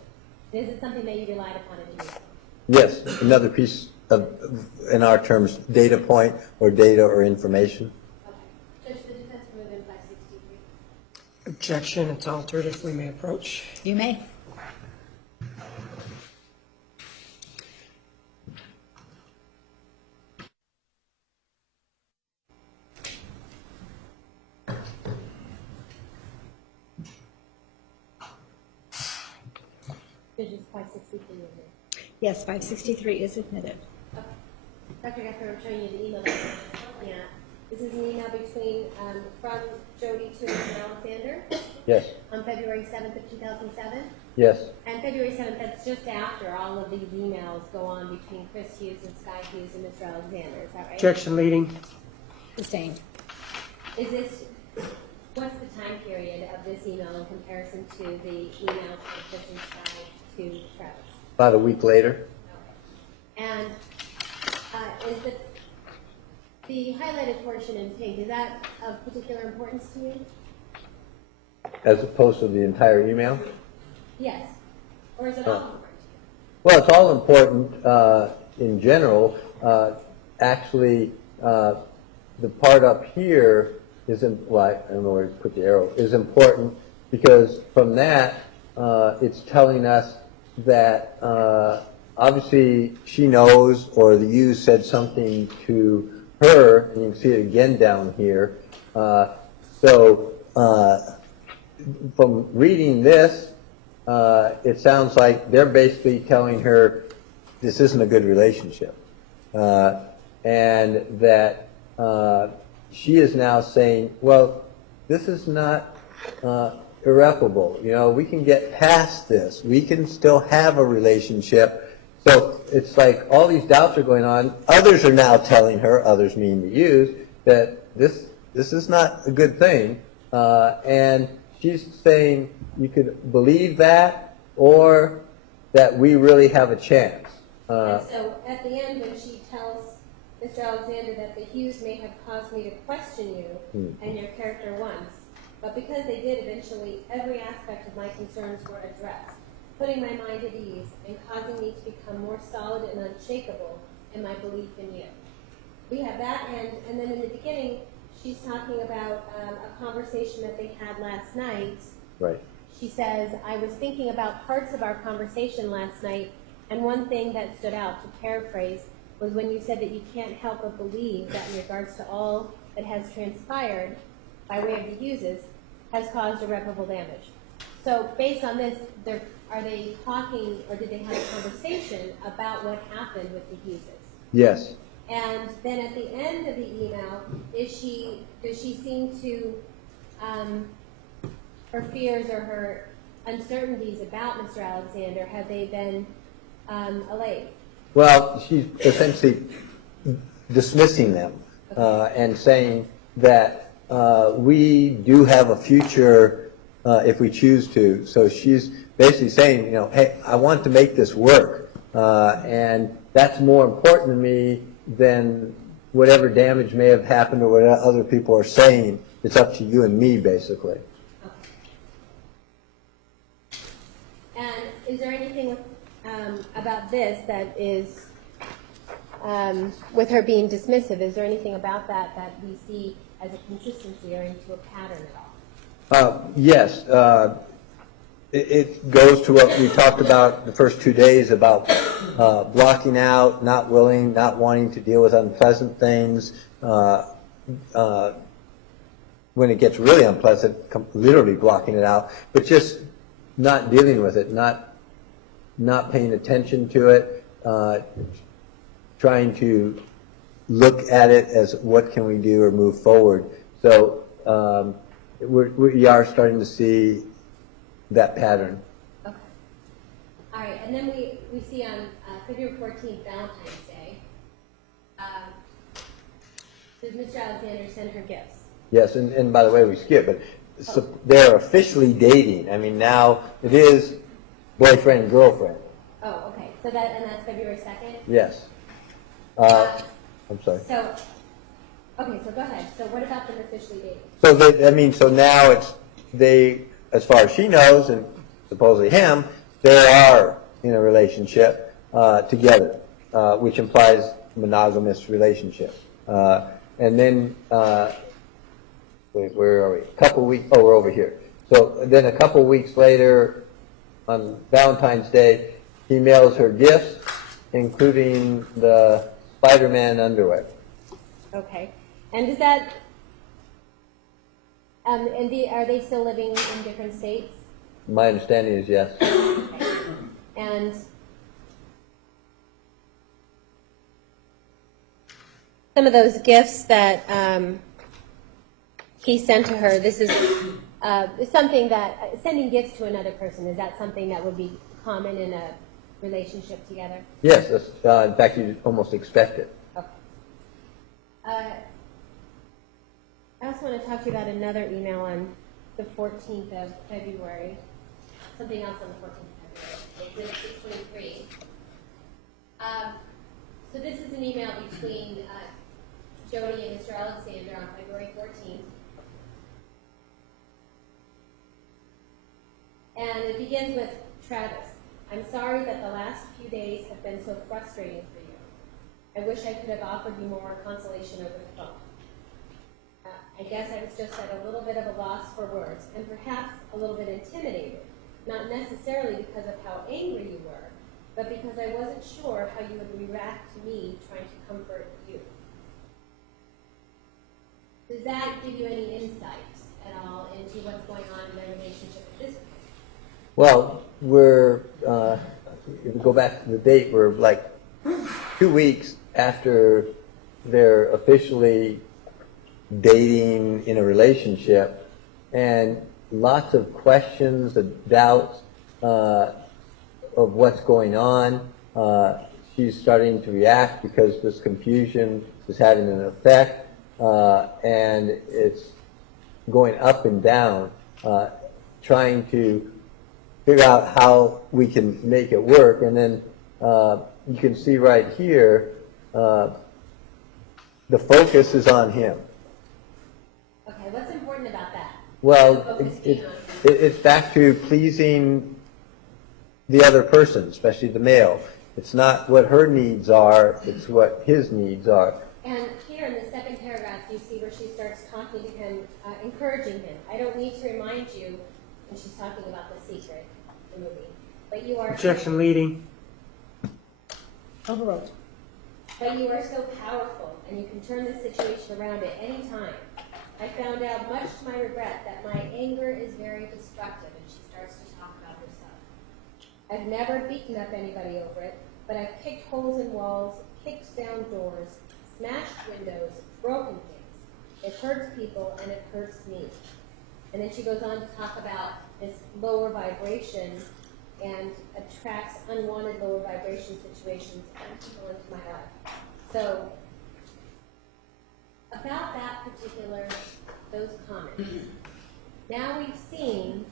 Is it something that you relied upon in doing? Yes. Another piece of, in our terms, data point or data or information. Okay. Judge, the defense move in 563. Objection, it's altered if we may approach. You may. There's just 563 in there. Yes, 563 is admitted. Okay. Dr. Decker, I'm showing you the email that I was looking at. This is an email between, from Jodi to Mr. Alexander Yes, on February 7th of 2007. yes. And February 7th, that's just after all of these emails go on between Chris Hughes and Sky Hughes and Mr. Alexander. Is that right? Objection leading. Sustained. Is this, what's the time period of this email in comparison to the emails from Chris and Sky to Travis? About a week later. And is the highlighted portion in pink, is that of particular importance to you? As opposed to the entire email? Yes. Or is it all important to Well, it's all important in general. Actually, the part up here is, well, I don't know where to put the arrow, is important because from that, it's telling us that obviously she knows, or the you said something to her, and you can see it again down here. So from reading this, it sounds like they're basically telling her this isn't a good relationship. And that she is now saying, well, this is not irreparable. You know, we can get past this. We can still have a relationship. So it's like all these doubts are going on. Others are now telling her, others mean the yous, that this is not a good thing. And she's saying you could believe that or that we really have a chance. And so at the end, when she tells Mr. Alexander that the Hughes may have caused me to question you and your character once, but because they did, eventually every aspect of my concerns were addressed, putting my mind at ease and causing me to become more solid and unshakable in my belief in you. We have that, and then in the beginning, she's talking about a conversation that they had last night. Right. She says, I was thinking about parts of our conversation last night, and one thing that stood out, to paraphrase, was when you said that you can't help but believe that in regards to all that has transpired by way of the Hugheses has caused irreparable damage. So based on this, are they talking, or did they have a conversation about what happened with the Hugheses? Yes. And then at the end of the email, does she seem to, her fears or her uncertainties about Mr. Alexander, have they been allayed? Well, she's essentially dismissing them and saying that we do have a future if we choose to. So she's basically saying, you know, hey, I want to make this work, and that's more important to me than whatever damage may have happened or what other people are saying. It's up to you and me, basically. Okay. And is there anything about this that is, with her being dismissive, is there anything about that we see as a consistency or into a pattern at all? Yes. It goes to what we talked about the first 2 days about blocking out, not willing, not wanting to deal with unpleasant things. When it gets really unpleasant, literally blocking it out, but just not dealing with it, not paying attention to it, trying to look at it as what can we do or move forward. So we are starting to see that pattern. Okay. All right, and then we see on February 14th, Valentine's Day, does Mr. Alexander send her gifts? Yes, and by the way, we skip, but so they're officially dating. I mean, now it is boyfriend, girlfriend. Oh, okay, so that's February 2nd? Yes. I'm sorry. So, okay, so go ahead. So what about them officially dating? So so now it's they, as far as she knows, and supposedly him, they are in a relationship together, which implies monogamous relationship. And then, where are we? A couple weeks. Oh, we're over here. So then, a couple weeks later, on Valentine's Day, he mails her gifts, including the Spider-Man underwear. Okay, and does that? Are they still living in different states? My understanding is yes. Okay. And some of those gifts that he sent to her, this is something that, sending gifts to another person, is that something that would be common in a relationship together? Yes, that's, in fact, you almost expect it. Okay. I also want to talk to you about another email on the 14th of February. Something else on the 14th of February. It's 6:23. So this is an email between Jodi and Mr. Alexander on February 14th. And it begins with, Travis, I'm sorry that the last few days have been so frustrating for you. I wish I could have offered you more consolation over the phone. I guess I was just at a little bit of a loss for words, and perhaps a little bit intimidated, not necessarily because of how angry you were, but because I wasn't sure how you would react to me trying to comfort you. Does that give you any insight at all into what's going on in their relationship at this point? Well, we're, if we go back to the date, we're like 2 weeks after they're officially dating in a relationship, and lots of questions and doubts of what's going on. She's starting to react because this confusion is having an effect, and it's going up and down, trying to figure out how we can make it work. And then you can see right here, the focus is on him. Okay, what's important about that? Well, Focus being on him. it's back to pleasing the other person, especially the male. It's not what her needs are, it's what his needs are. And here in the second paragraph, you see where she starts talking to him, encouraging him. I don't need to remind you, and she's talking about The Secret, the movie, but you are Objection leading. Overruled. But you are so powerful, and you can turn the situation around at any time. I found out, much to my regret, that my anger is very destructive, and she starts to talk about herself. I've never beaten up anybody over it, but I've kicked holes in walls, kicked down doors, smashed windows, broken things. It hurts people, and it hurts me. And then she goes on to talk about this lower vibration and attracts unwanted lower vibration situations and people into my life. So, about that particular, those comments. Now we've seen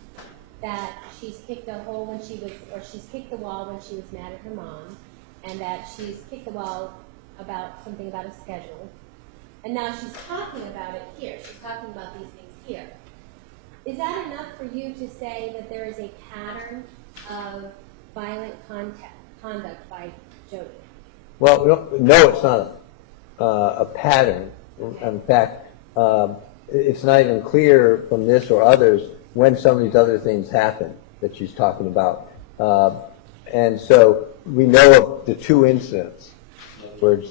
that she's kicked a hole when she was, or she's kicked the wall when she was mad at her mom, and that she's kicked the wall about something about a schedule. And now she's talking about it here. She's talking about these things here. Is that enough for you to say that there is a pattern of violent conduct by Jodi? Well, no, it's not a pattern. Okay. In fact, it's not even clear from this or others when some of these other things happen that she's talking about. And so we know of the two incidents, in other words,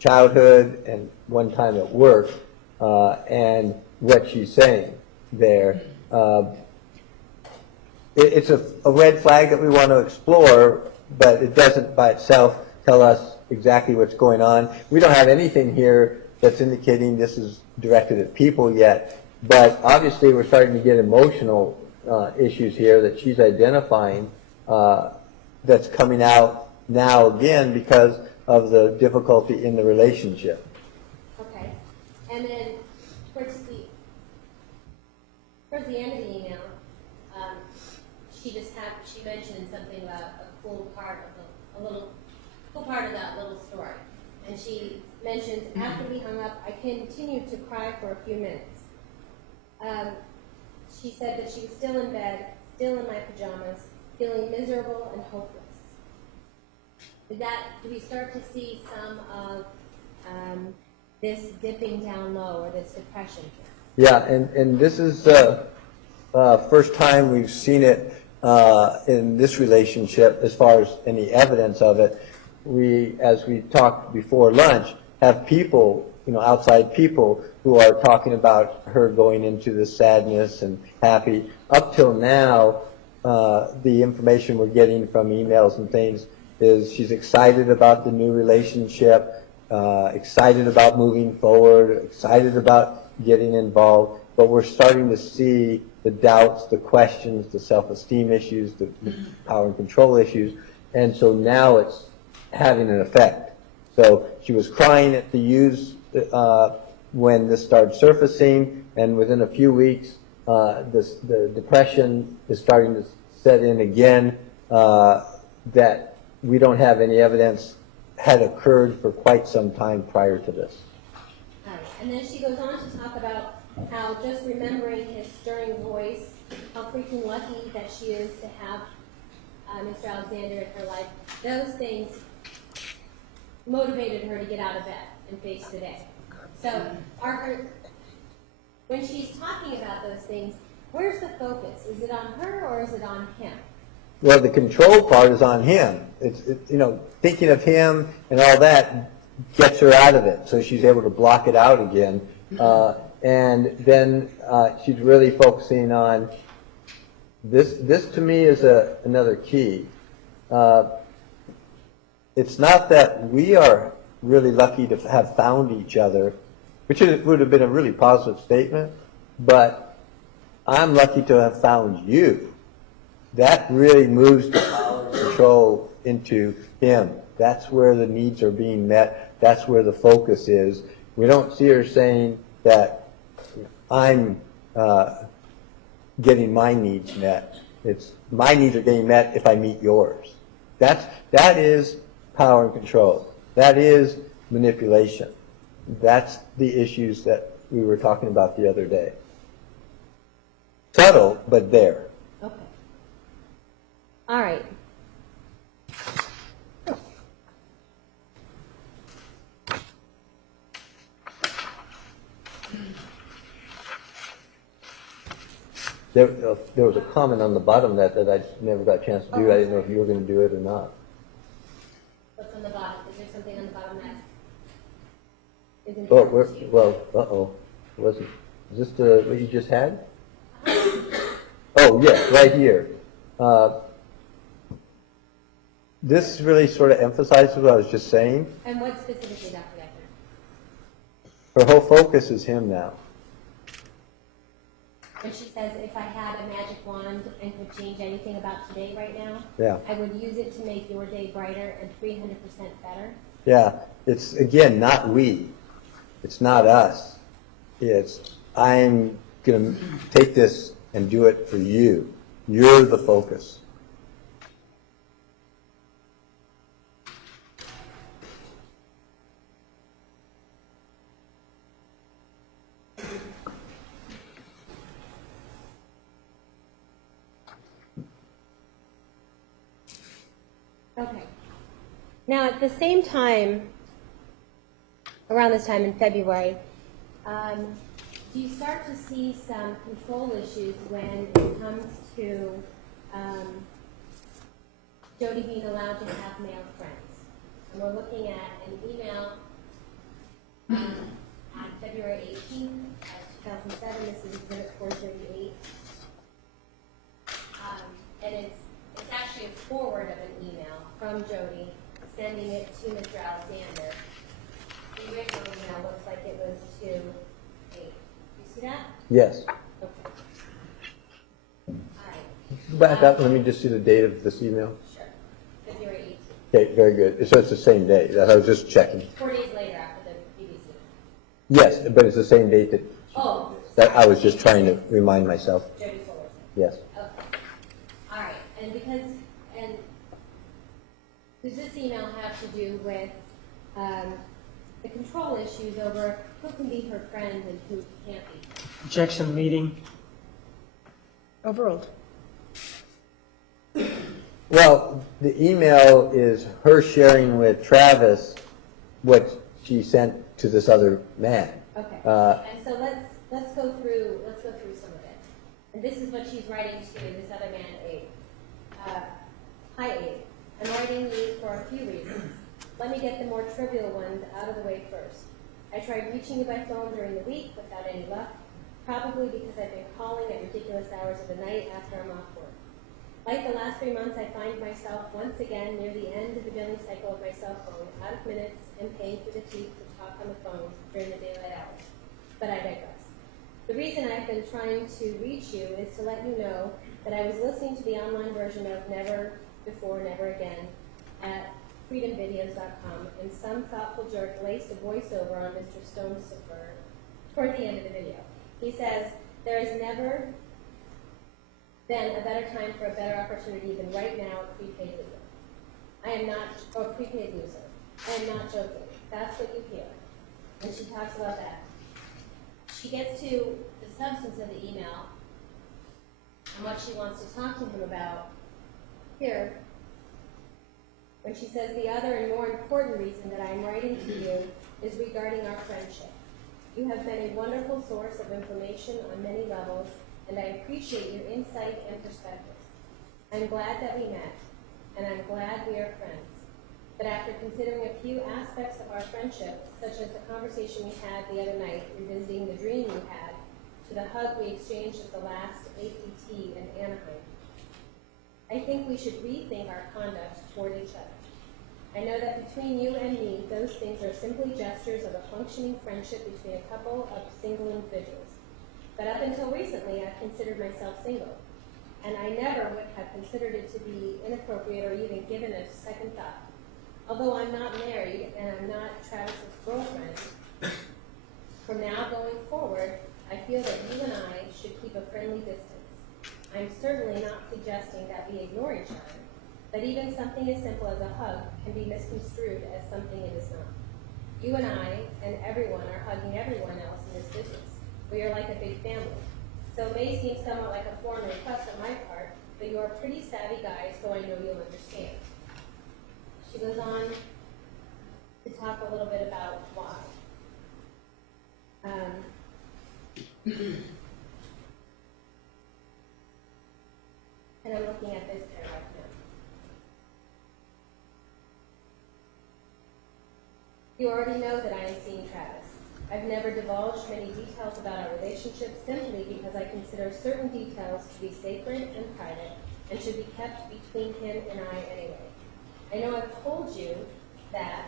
childhood and one time at work, and what she's saying there. It's a red flag that we want to explore, but it doesn't by itself tell us exactly what's going on. We don't have anything here that's indicating this is directed at people yet, but obviously we're starting to get emotional issues here that she's identifying that's coming out now again because of the difficulty in the relationship. Okay. And then towards the end of the email, she mentioned something about a cool part of that little story. And she mentions, after we hung up, I continued to cry for a few minutes. She said that she was still in bed, still in my pajamas, feeling miserable and hopeless. Do we start to see some of this dipping down low or this depression? Yeah, and this is first time we've seen it in this relationship as far as any evidence of it. We, as we talked before lunch, have people, outside people who are talking about her going into this sadness and happy. Up till now, the information we're getting from emails and things is she's excited about the new relationship, excited about moving forward, excited about getting involved, but we're starting to see the doubts, the questions, the self-esteem issues, the power and control issues, and so now it's having an effect. So she was crying at the use when this started surfacing, and within a few weeks, the depression is starting to set in again, that we don't have any evidence had occurred for quite some time prior to this. All right. And then she goes on to talk about how just remembering his stirring voice, how freaking lucky that she is to have Mr. Alexander in her life. Those things motivated her to get out of bed and face the day. So when she's talking about those things, where's the focus? Is it on her or is it on him? Well, the control part is on him. You know, thinking of him and all that gets her out of it, so she's able to block it out again. And then she's really focusing on this. This to me is another key. It's not that we are really lucky to have found each other, which would have been a really positive statement, but I'm lucky to have found you. That really moves the power and control into him. That's where the needs are being met. That's where the focus is. We don't see her saying that I'm getting my needs met. It's my needs are getting met if I meet yours. That is power and control. That is manipulation. That's the issues that we were talking about the other day. Subtle, but there. Okay. All right. There was a comment on the bottom that I never got a chance to do. I didn't know if you were going to do it or not. What's on the bottom? Is there something on the bottom that isn't Oh, important to you? well, uh-oh. Was it? Is this what you just had? Oh, yeah, right here. This really sort of emphasizes what I was just saying. And what specifically, Dr. Decker? Her whole focus is him now. When she says, if I had a magic wand and could change anything about today right now, Yeah. I would use it to make your day brighter and 300% better. Yeah, it's, again, not we. It's not us. It's, I'm going to take this and do it for you. You're the focus. Okay. Now, at the same time, around this time in February, do you start to see some control issues when it comes to Jodi being allowed to have male friends? And we're looking at an email on February 18th, 2007. This is Exhibit 438. And it's actually a forward of an email from Jodi, sending it to Mr. Alexander. The original email looks like it was to a, you see that? Yes. Okay. All right. Back up, let me just see the date of this email. Sure. February 18th. Okay, very good. So it's the same day. I was just checking. 4 days later after the BBC. Yes, but it's the same date Oh. that I was just trying to remind myself. Jodi Fullerton. Yes. Okay. All right. And does this email have to do with the control issues over who can be her friend and who can't be? Objection meeting. Overruled. Well, the email is her sharing with Travis what she sent to this other man. Okay. Uh, And so let's go through some of it. And this is what she's writing to this other man, Abe. Hi, Abe. I'm writing you for a few reasons. Let me get the more trivial ones out of the way first. I tried reaching you by phone during the week without any luck, probably because I've been calling at ridiculous hours of the night after I'm off work. Like the last 3 months, I find myself once again near the end of the billing cycle of my cell phone, out of minutes and paying for the teeth to talk on the phone during the daylight hours. But I digress. The reason I've been trying to reach you is to let you know that I was listening to the online version of Never Before, Never Again at freedomvideos.com, and some thoughtful jerk laced a voiceover on Mr. Stonesifer toward the end of the video. He says, "There has never been a better time for a better opportunity than right now at prepaid video. I am not, or prepaid loser. I am not joking. That's what you hear." And she talks about that. She gets to the substance of the email and what she wants to talk to him about here when she says, "The other and more important reason that I am writing to you is regarding our friendship. You have been a wonderful source of information on many levels, and I appreciate your insight and perspectives. I'm glad that we met, and I'm glad we are friends. But after considering a few aspects of our friendship, such as the conversation we had the other night, revisiting the dream you had, to the hug we exchanged at the last APT in Anaheim, I think we should rethink our conduct toward each other. I know that between you and me, those things are simply gestures of a functioning friendship between a couple of single individuals. But up until recently, I've considered myself single, and I never would have considered it to be inappropriate or even given a second thought. Although I'm not married and I'm not Travis's girlfriend, from now going forward, I feel that you and I should keep a friendly distance. I'm certainly not suggesting that we ignore each other, but even something as simple as a hug can be misconstrued as something it is not. You and I and everyone are hugging everyone else in this business. We are like a big family. So it may seem somewhat like a foreign request on my part, but you are pretty savvy guys, so I know you'll understand." She goes on to talk a little bit about why. And I'm looking at this paragraph now. "You already know that I am seeing Travis. I've never divulged many details about our relationship simply because I consider certain details to be sacred and private and should be kept between him and I anyway. I know I've told you that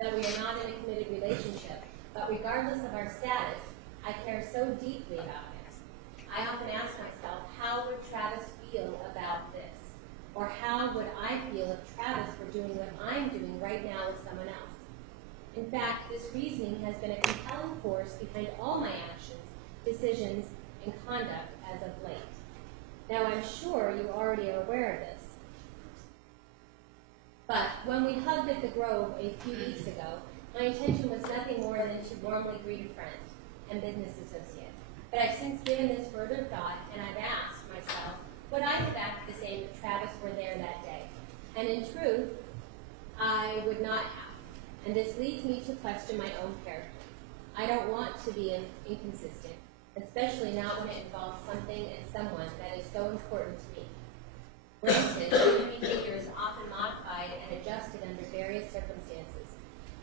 we are not in a committed relationship, but regardless of our status, I care so deeply about it. I often ask myself, how would Travis feel about this? Or how would I feel if Travis were doing what I'm doing right now with someone else? In fact, this reasoning has been a compelling force behind all my actions, decisions, and conduct as of late. Now, I'm sure you already are aware of this. But when we hugged at the Grove a few weeks ago, my intention was nothing more than to warmly greet a friend and business associate. But I've since given this further thought, and I've asked myself, would I have acted the same if Travis were there that day? And in truth, I would not have. And this leads me to question my own character. I don't want to be inconsistent, especially not when it involves something and someone that is so important to me. Granted, human behavior is often modified and adjusted under various circumstances.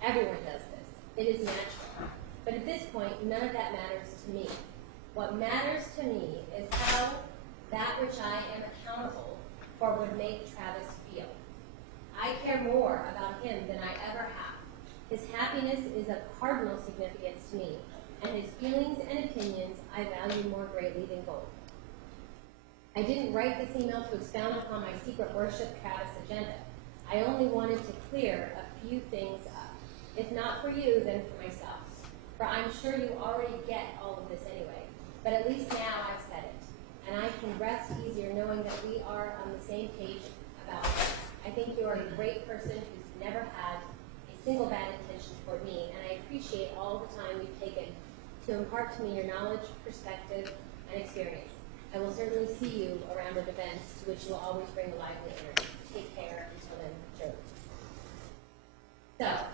Everyone does this. It is natural. But at this point, none of that matters to me. What matters to me is how that which I am accountable for would make Travis feel. I care more about him than I ever have. His happiness is of cardinal significance to me, and his feelings and opinions I value more greatly than gold. I didn't write this email to expound upon my secret worship Travis agenda. I only wanted to clear a few things up. If not for you, then for myself. For I'm sure you already get all of this anyway, but at least now I've said it. And I can rest easier knowing that we are on the same page about it. I think you are a great person who's never had a single bad intention toward me, and I appreciate all the time you've taken to impart to me your knowledge, perspective, and experience. I will certainly see you around at events to which you will always bring a lively energy. Take care until then, Jodi." So,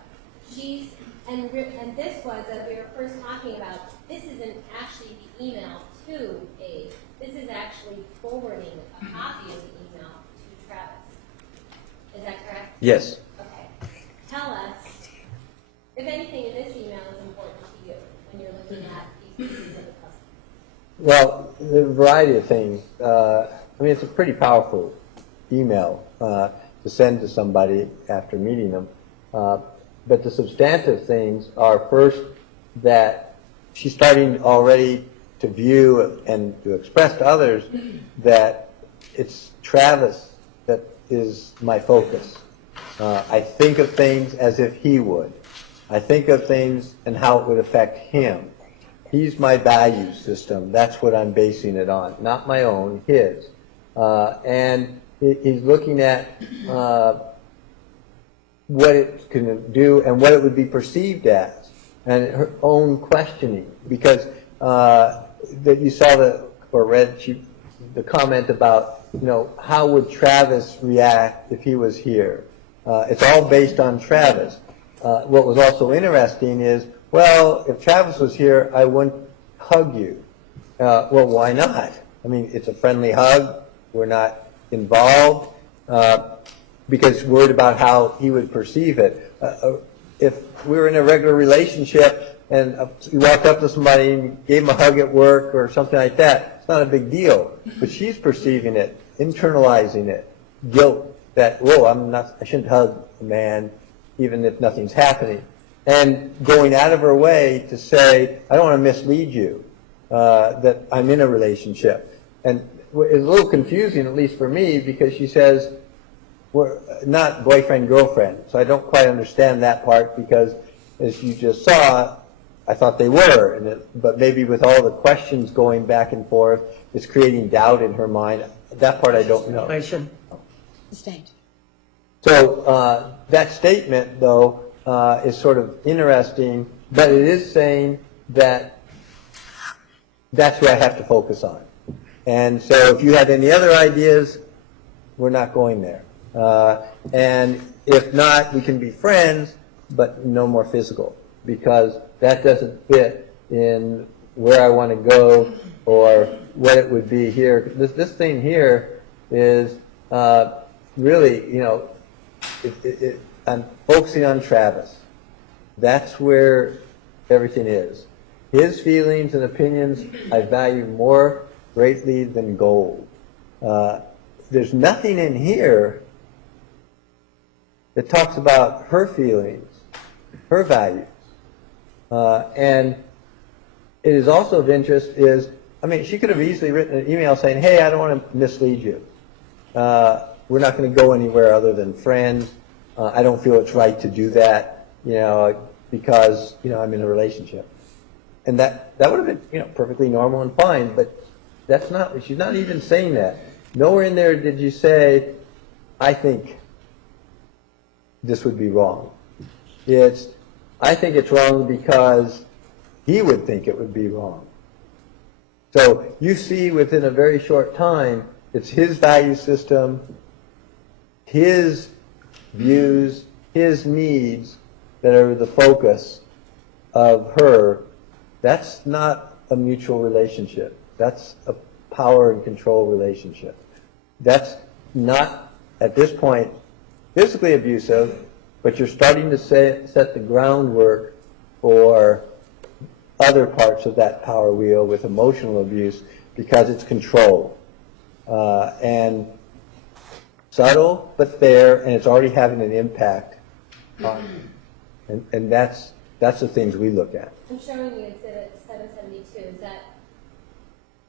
and this was, as we were first talking about, this isn't actually the email to Abe. This is actually forwarding a copy of the email to Travis. Is that correct? Yes. Okay. Tell us, if anything in this email is important to you when you're looking at these pieces of the puzzle. Well, a variety of things. I mean, it's a pretty powerful email to send to somebody after meeting them. But the substantive things are, first, that she's starting already to view and to express to others that it's Travis that is my focus. I think of things as if he would. I think of things and how it would affect him. He's my value system. That's what I'm basing it on, not my own, his. And he's looking at what it can do and what it would be perceived as, and her own questioning. Because that you saw or read the comment about, how would Travis react if he was here? It's all based on Travis. What was also interesting is, well, if Travis was here, I wouldn't hug you. Well, why not? I mean, it's a friendly hug. We're not involved because worried about how he would perceive it. If we were in a regular relationship and you walked up to somebody and gave him a hug at work or something like that, it's not a big deal. But she's perceiving it, internalizing it, guilt that, whoa, I shouldn't hug a man even if nothing's happening. And going out of her way to say, I don't want to mislead you, that I'm in a relationship. And it's a little confusing, at least for me, because she says, we're not boyfriend, girlfriend. So I don't quite understand that part because, as you just saw, I thought they were. But maybe with all the questions going back and forth, it's creating doubt in her mind. That part I don't know. Sustained. So that statement, though, is sort of interesting, but it is saying that that's who I have to focus on. And so if you have any other ideas, we're not going there. And if not, we can be friends, but no more physical, because that doesn't fit in where I want to go or what it would be here. This thing here is really, I'm focusing on Travis. That's where everything is. His feelings and opinions I value more greatly than gold. There's nothing in here that talks about her feelings, her values. And it is also of interest she could have easily written an email saying, hey, I don't want to mislead you. We're not going to go anywhere other than friends. I don't feel it's right to do that, because, I'm in a relationship. And that would have been, perfectly normal and fine, but she's not even saying that. Nowhere in there did you say, I think this would be wrong. I think it's wrong because he would think it would be wrong. So you see within a very short time, it's his value system, his views, his needs that are the focus of her. That's not a mutual relationship. That's a power and control relationship. That's not, at this point, physically abusive, but you're starting to set the groundwork for other parts of that power wheel with emotional abuse because it's control. And subtle, but there, and it's already having an impact on, and that's the things we look at. I'm showing you Exhibit 772. Is that,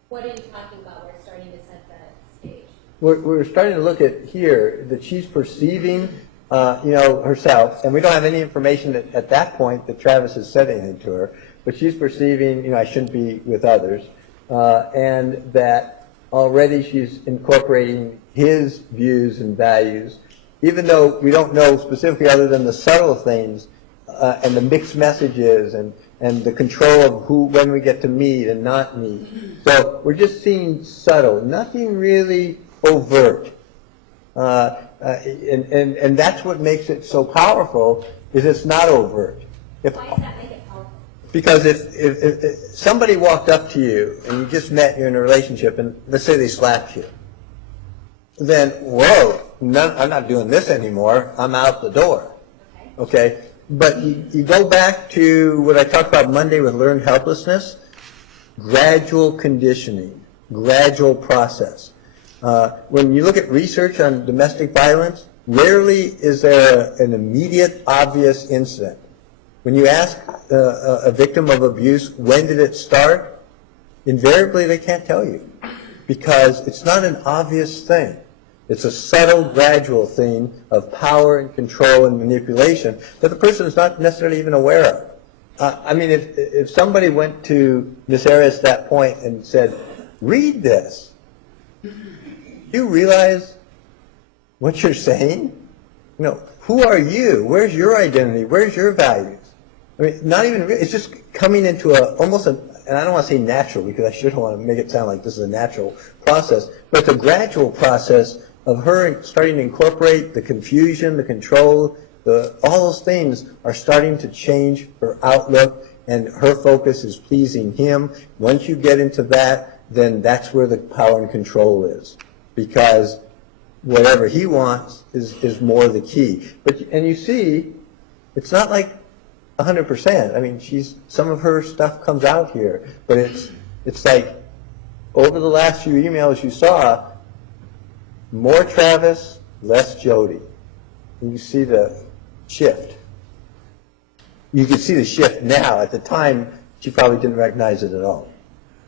what are you talking about? We're starting to set that stage. We're starting to look at here that she's perceiving, herself, and we don't have any information at that point that Travis has said anything to her, but she's perceiving, I shouldn't be with others, and that already she's incorporating his views and values, even though we don't know specifically other than the subtle things and the mixed messages and the control of when we get to meet and not meet. So we're just seeing subtle, nothing really overt. And that's what makes it so powerful, is it's not overt. Why does that make it powerful? Because if somebody walked up to you and you just met, you're in a relationship, and let's say they slapped you, then, whoa, I'm not doing this anymore. I'm out the door. Okay? But you go back to what I talked about Monday with learned helplessness, gradual conditioning. gradual process. When you look at research on domestic violence, rarely is there an immediate, obvious incident. When you ask a victim of abuse, when did it start? Invariably, they can't tell you because it's not an obvious thing. It's a subtle, gradual thing of power and control and manipulation that the person is not necessarily even aware of. I mean, if somebody went to Ms. Arias at that point and said, read this, you realize what you're saying? You know, who are you? Where's your identity? Where's your values? I mean, not even, it's just coming into almost a, and I don't want to say natural because I shouldn't want to make it sound like this is a natural process, but it's a gradual process of her starting to incorporate the confusion, the control, all those things are starting to change her outlook, and her focus is pleasing him. Once you get into that, then that's where the power and control is, because whatever he wants is more the key. And you see, it's not like 100%. I mean, some of her stuff comes out here, but it's like over the last few emails you saw, more Travis, less Jodi. You see the shift. You can see the shift now. At the time, she probably didn't recognize it at all.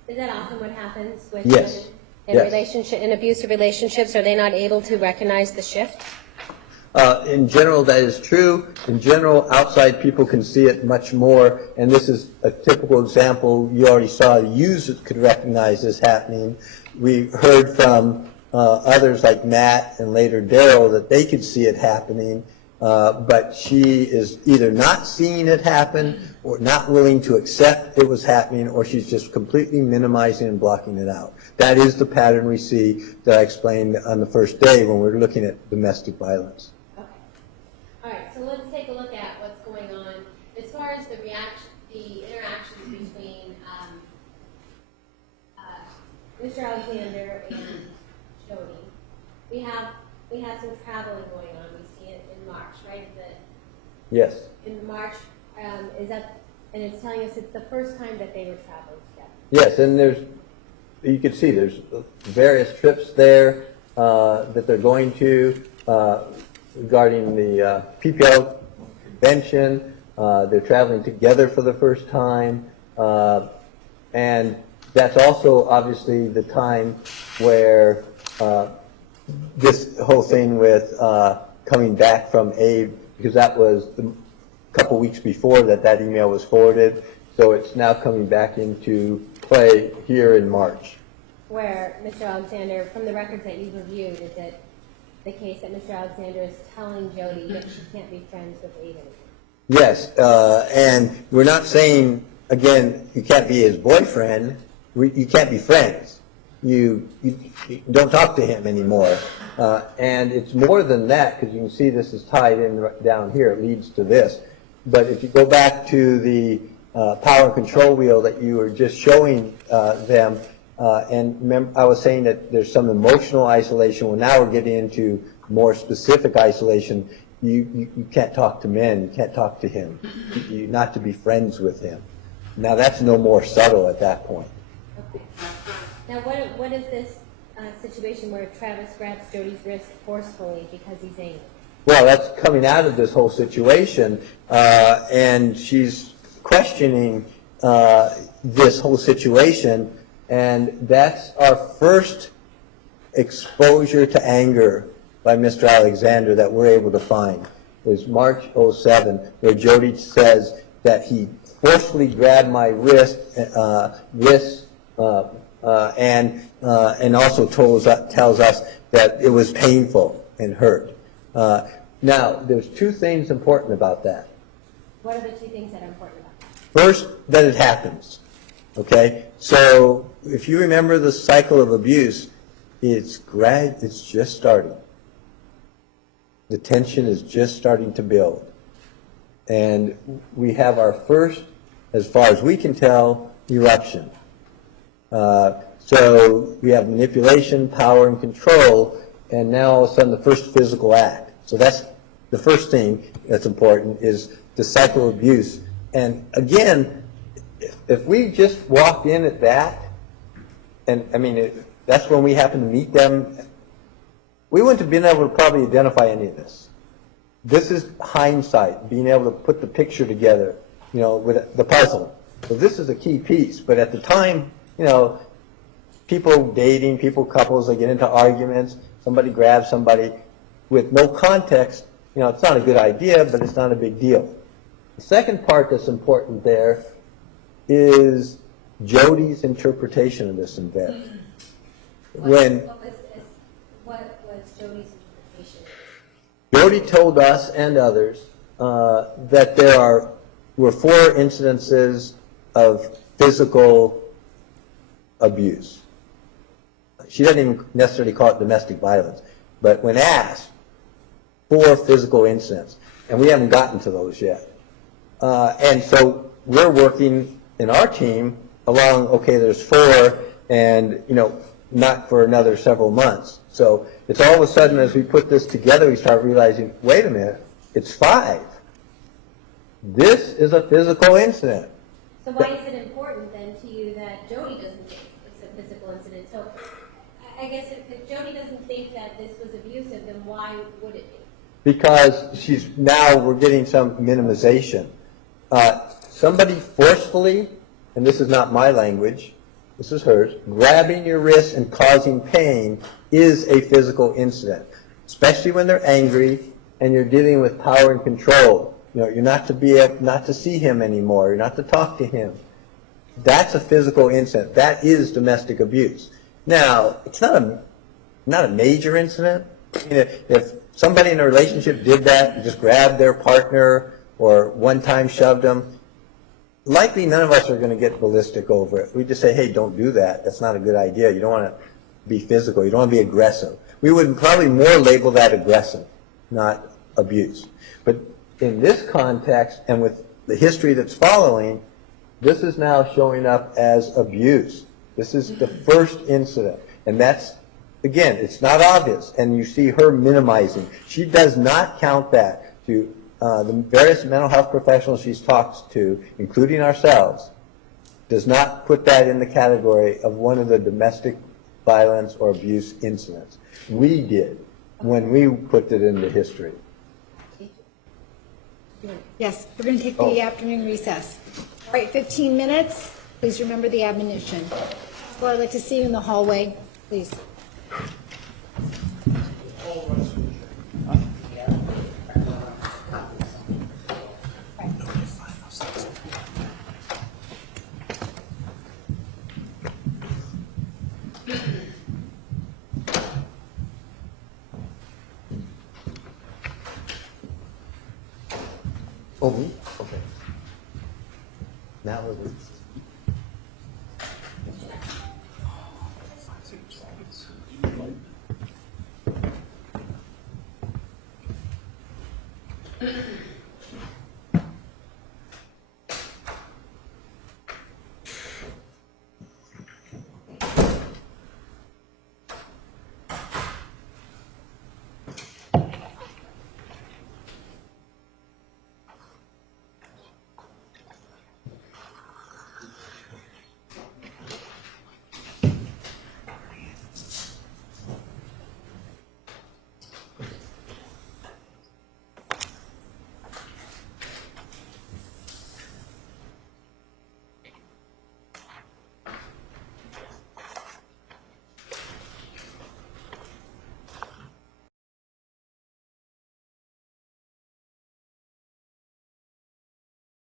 Is that often what happens with Yes. women Yes. in abusive relationships? Are they not able to recognize the shift? In general, that is true. In general, outside people can see it much more, and this is a typical example. You already saw users could recognize this happening. We heard from others like Matt and later Daryl that they could see it happening, but she is either not seeing it happen or not willing to accept it was happening, or she's just completely minimizing and blocking it out. That is the pattern we see that I explained on the first day when we're looking at domestic violence. Okay. All right, so let's take a look at what's going on as far as the interactions between Mr. Alexander and Jodi. We have some traveling going on. We see it in March, right? Yes. In March, and it's telling us it's the first time that they were traveling together. Yes, and you can see there's various trips there that they're going to regarding the PPL convention. They're traveling together for the first time, and that's also obviously the time where this whole thing with coming back from Abe, because that was a couple weeks before that email was forwarded, so it's now coming back into play here in March. Where Mr. Alexander, from the records that you've reviewed, is it the case that Mr. Alexander is telling Jodi that she can't be friends with Abe anymore? Yes, and we're not saying, again, you can't be his boyfriend. You can't be friends. You don't talk to him anymore. And it's more than that, because you can see this is tied in down here. It leads to this. But if you go back to the power and control wheel that you were just showing them, and remember, I was saying that there's some emotional isolation. Well, now we're getting into more specific isolation. You can't talk to men. You can't talk to him. You're not to be friends with him. Now that's no more subtle at that point. Okay. Now, what is this situation where Travis grabs Jodi's wrist forcefully because he's angry? Well, that's coming out of this whole situation, and she's questioning this whole situation, and that's our first exposure to anger by Mr. Alexander that we're able to find. Is March 07, where Jodi says that he forcefully grabbed my wrist, and also tells us that it was painful and hurt. Now, there's two things important about that. What are the two things that are important about that? First, that it happens. Okay? So, if you remember the cycle of abuse, it's just starting. The tension is just starting to build. And we have our first, as far as we can tell, eruption. So we have manipulation, power, and control, and now all of a sudden the first physical act. So that's the first thing that's important, is the cycle of abuse. And again, if we just walked in at that, and I mean, that's when we happened to meet them. We wouldn't have been able to probably identify any of this. This is hindsight, being able to put the picture together, you know, with the puzzle. So this is a key piece, but at the time, you know, people dating, couples, they get into arguments, somebody grabs somebody with no context, you know, it's not a good idea, but it's not a big deal. The second part that's important there is Jodi's interpretation of this event. What was Jodi's interpretation? Jodi told us and others that there were 4 incidences of physical abuse. She doesn't even necessarily call it domestic violence, but when asked, 4 physical incidents, and we haven't gotten to those yet. And so we're working in our team along, okay, there's 4, and, you know, not for another several months. So it's all of a sudden, as we put this together, we start realizing, wait a minute, it's 5. This is a physical incident. So why is it important then to you that Jodi doesn't think it's a physical incident? So I guess if Jodi doesn't think that this was abusive, then why would it be? Because we're getting some minimization. Somebody forcefully, and this is not my language, this is hers, grabbing your wrist and causing pain is a physical incident, especially when they're angry and you're dealing with power and control. You know, you're not to see him anymore, you're not to talk to him. That's a physical incident. That is domestic abuse. Now, it's not a major incident. I mean, if somebody in a relationship did that, just grabbed their partner or one time shoved them, likely none of us are going to get ballistic over it. We just say, hey, don't do that. That's not a good idea. You don't want to be physical. You don't want to be aggressive. We would probably more label that aggressive, not abuse. But in this context, and with the history that's following, this is now showing up as abuse. This is the first incident. And that's, again, it's not obvious. And you see her minimizing. She does not count that to the various mental health professionals she's talked to, including ourselves, does not put that in the category of one of the domestic violence or abuse incidents. We did when we put it into history. Yes, we're going to take the afternoon recess. All right, 15 minutes. Please remember the admonition. Well, I'd like to see you in the hallway, please. Oh, me? Okay. Now it is.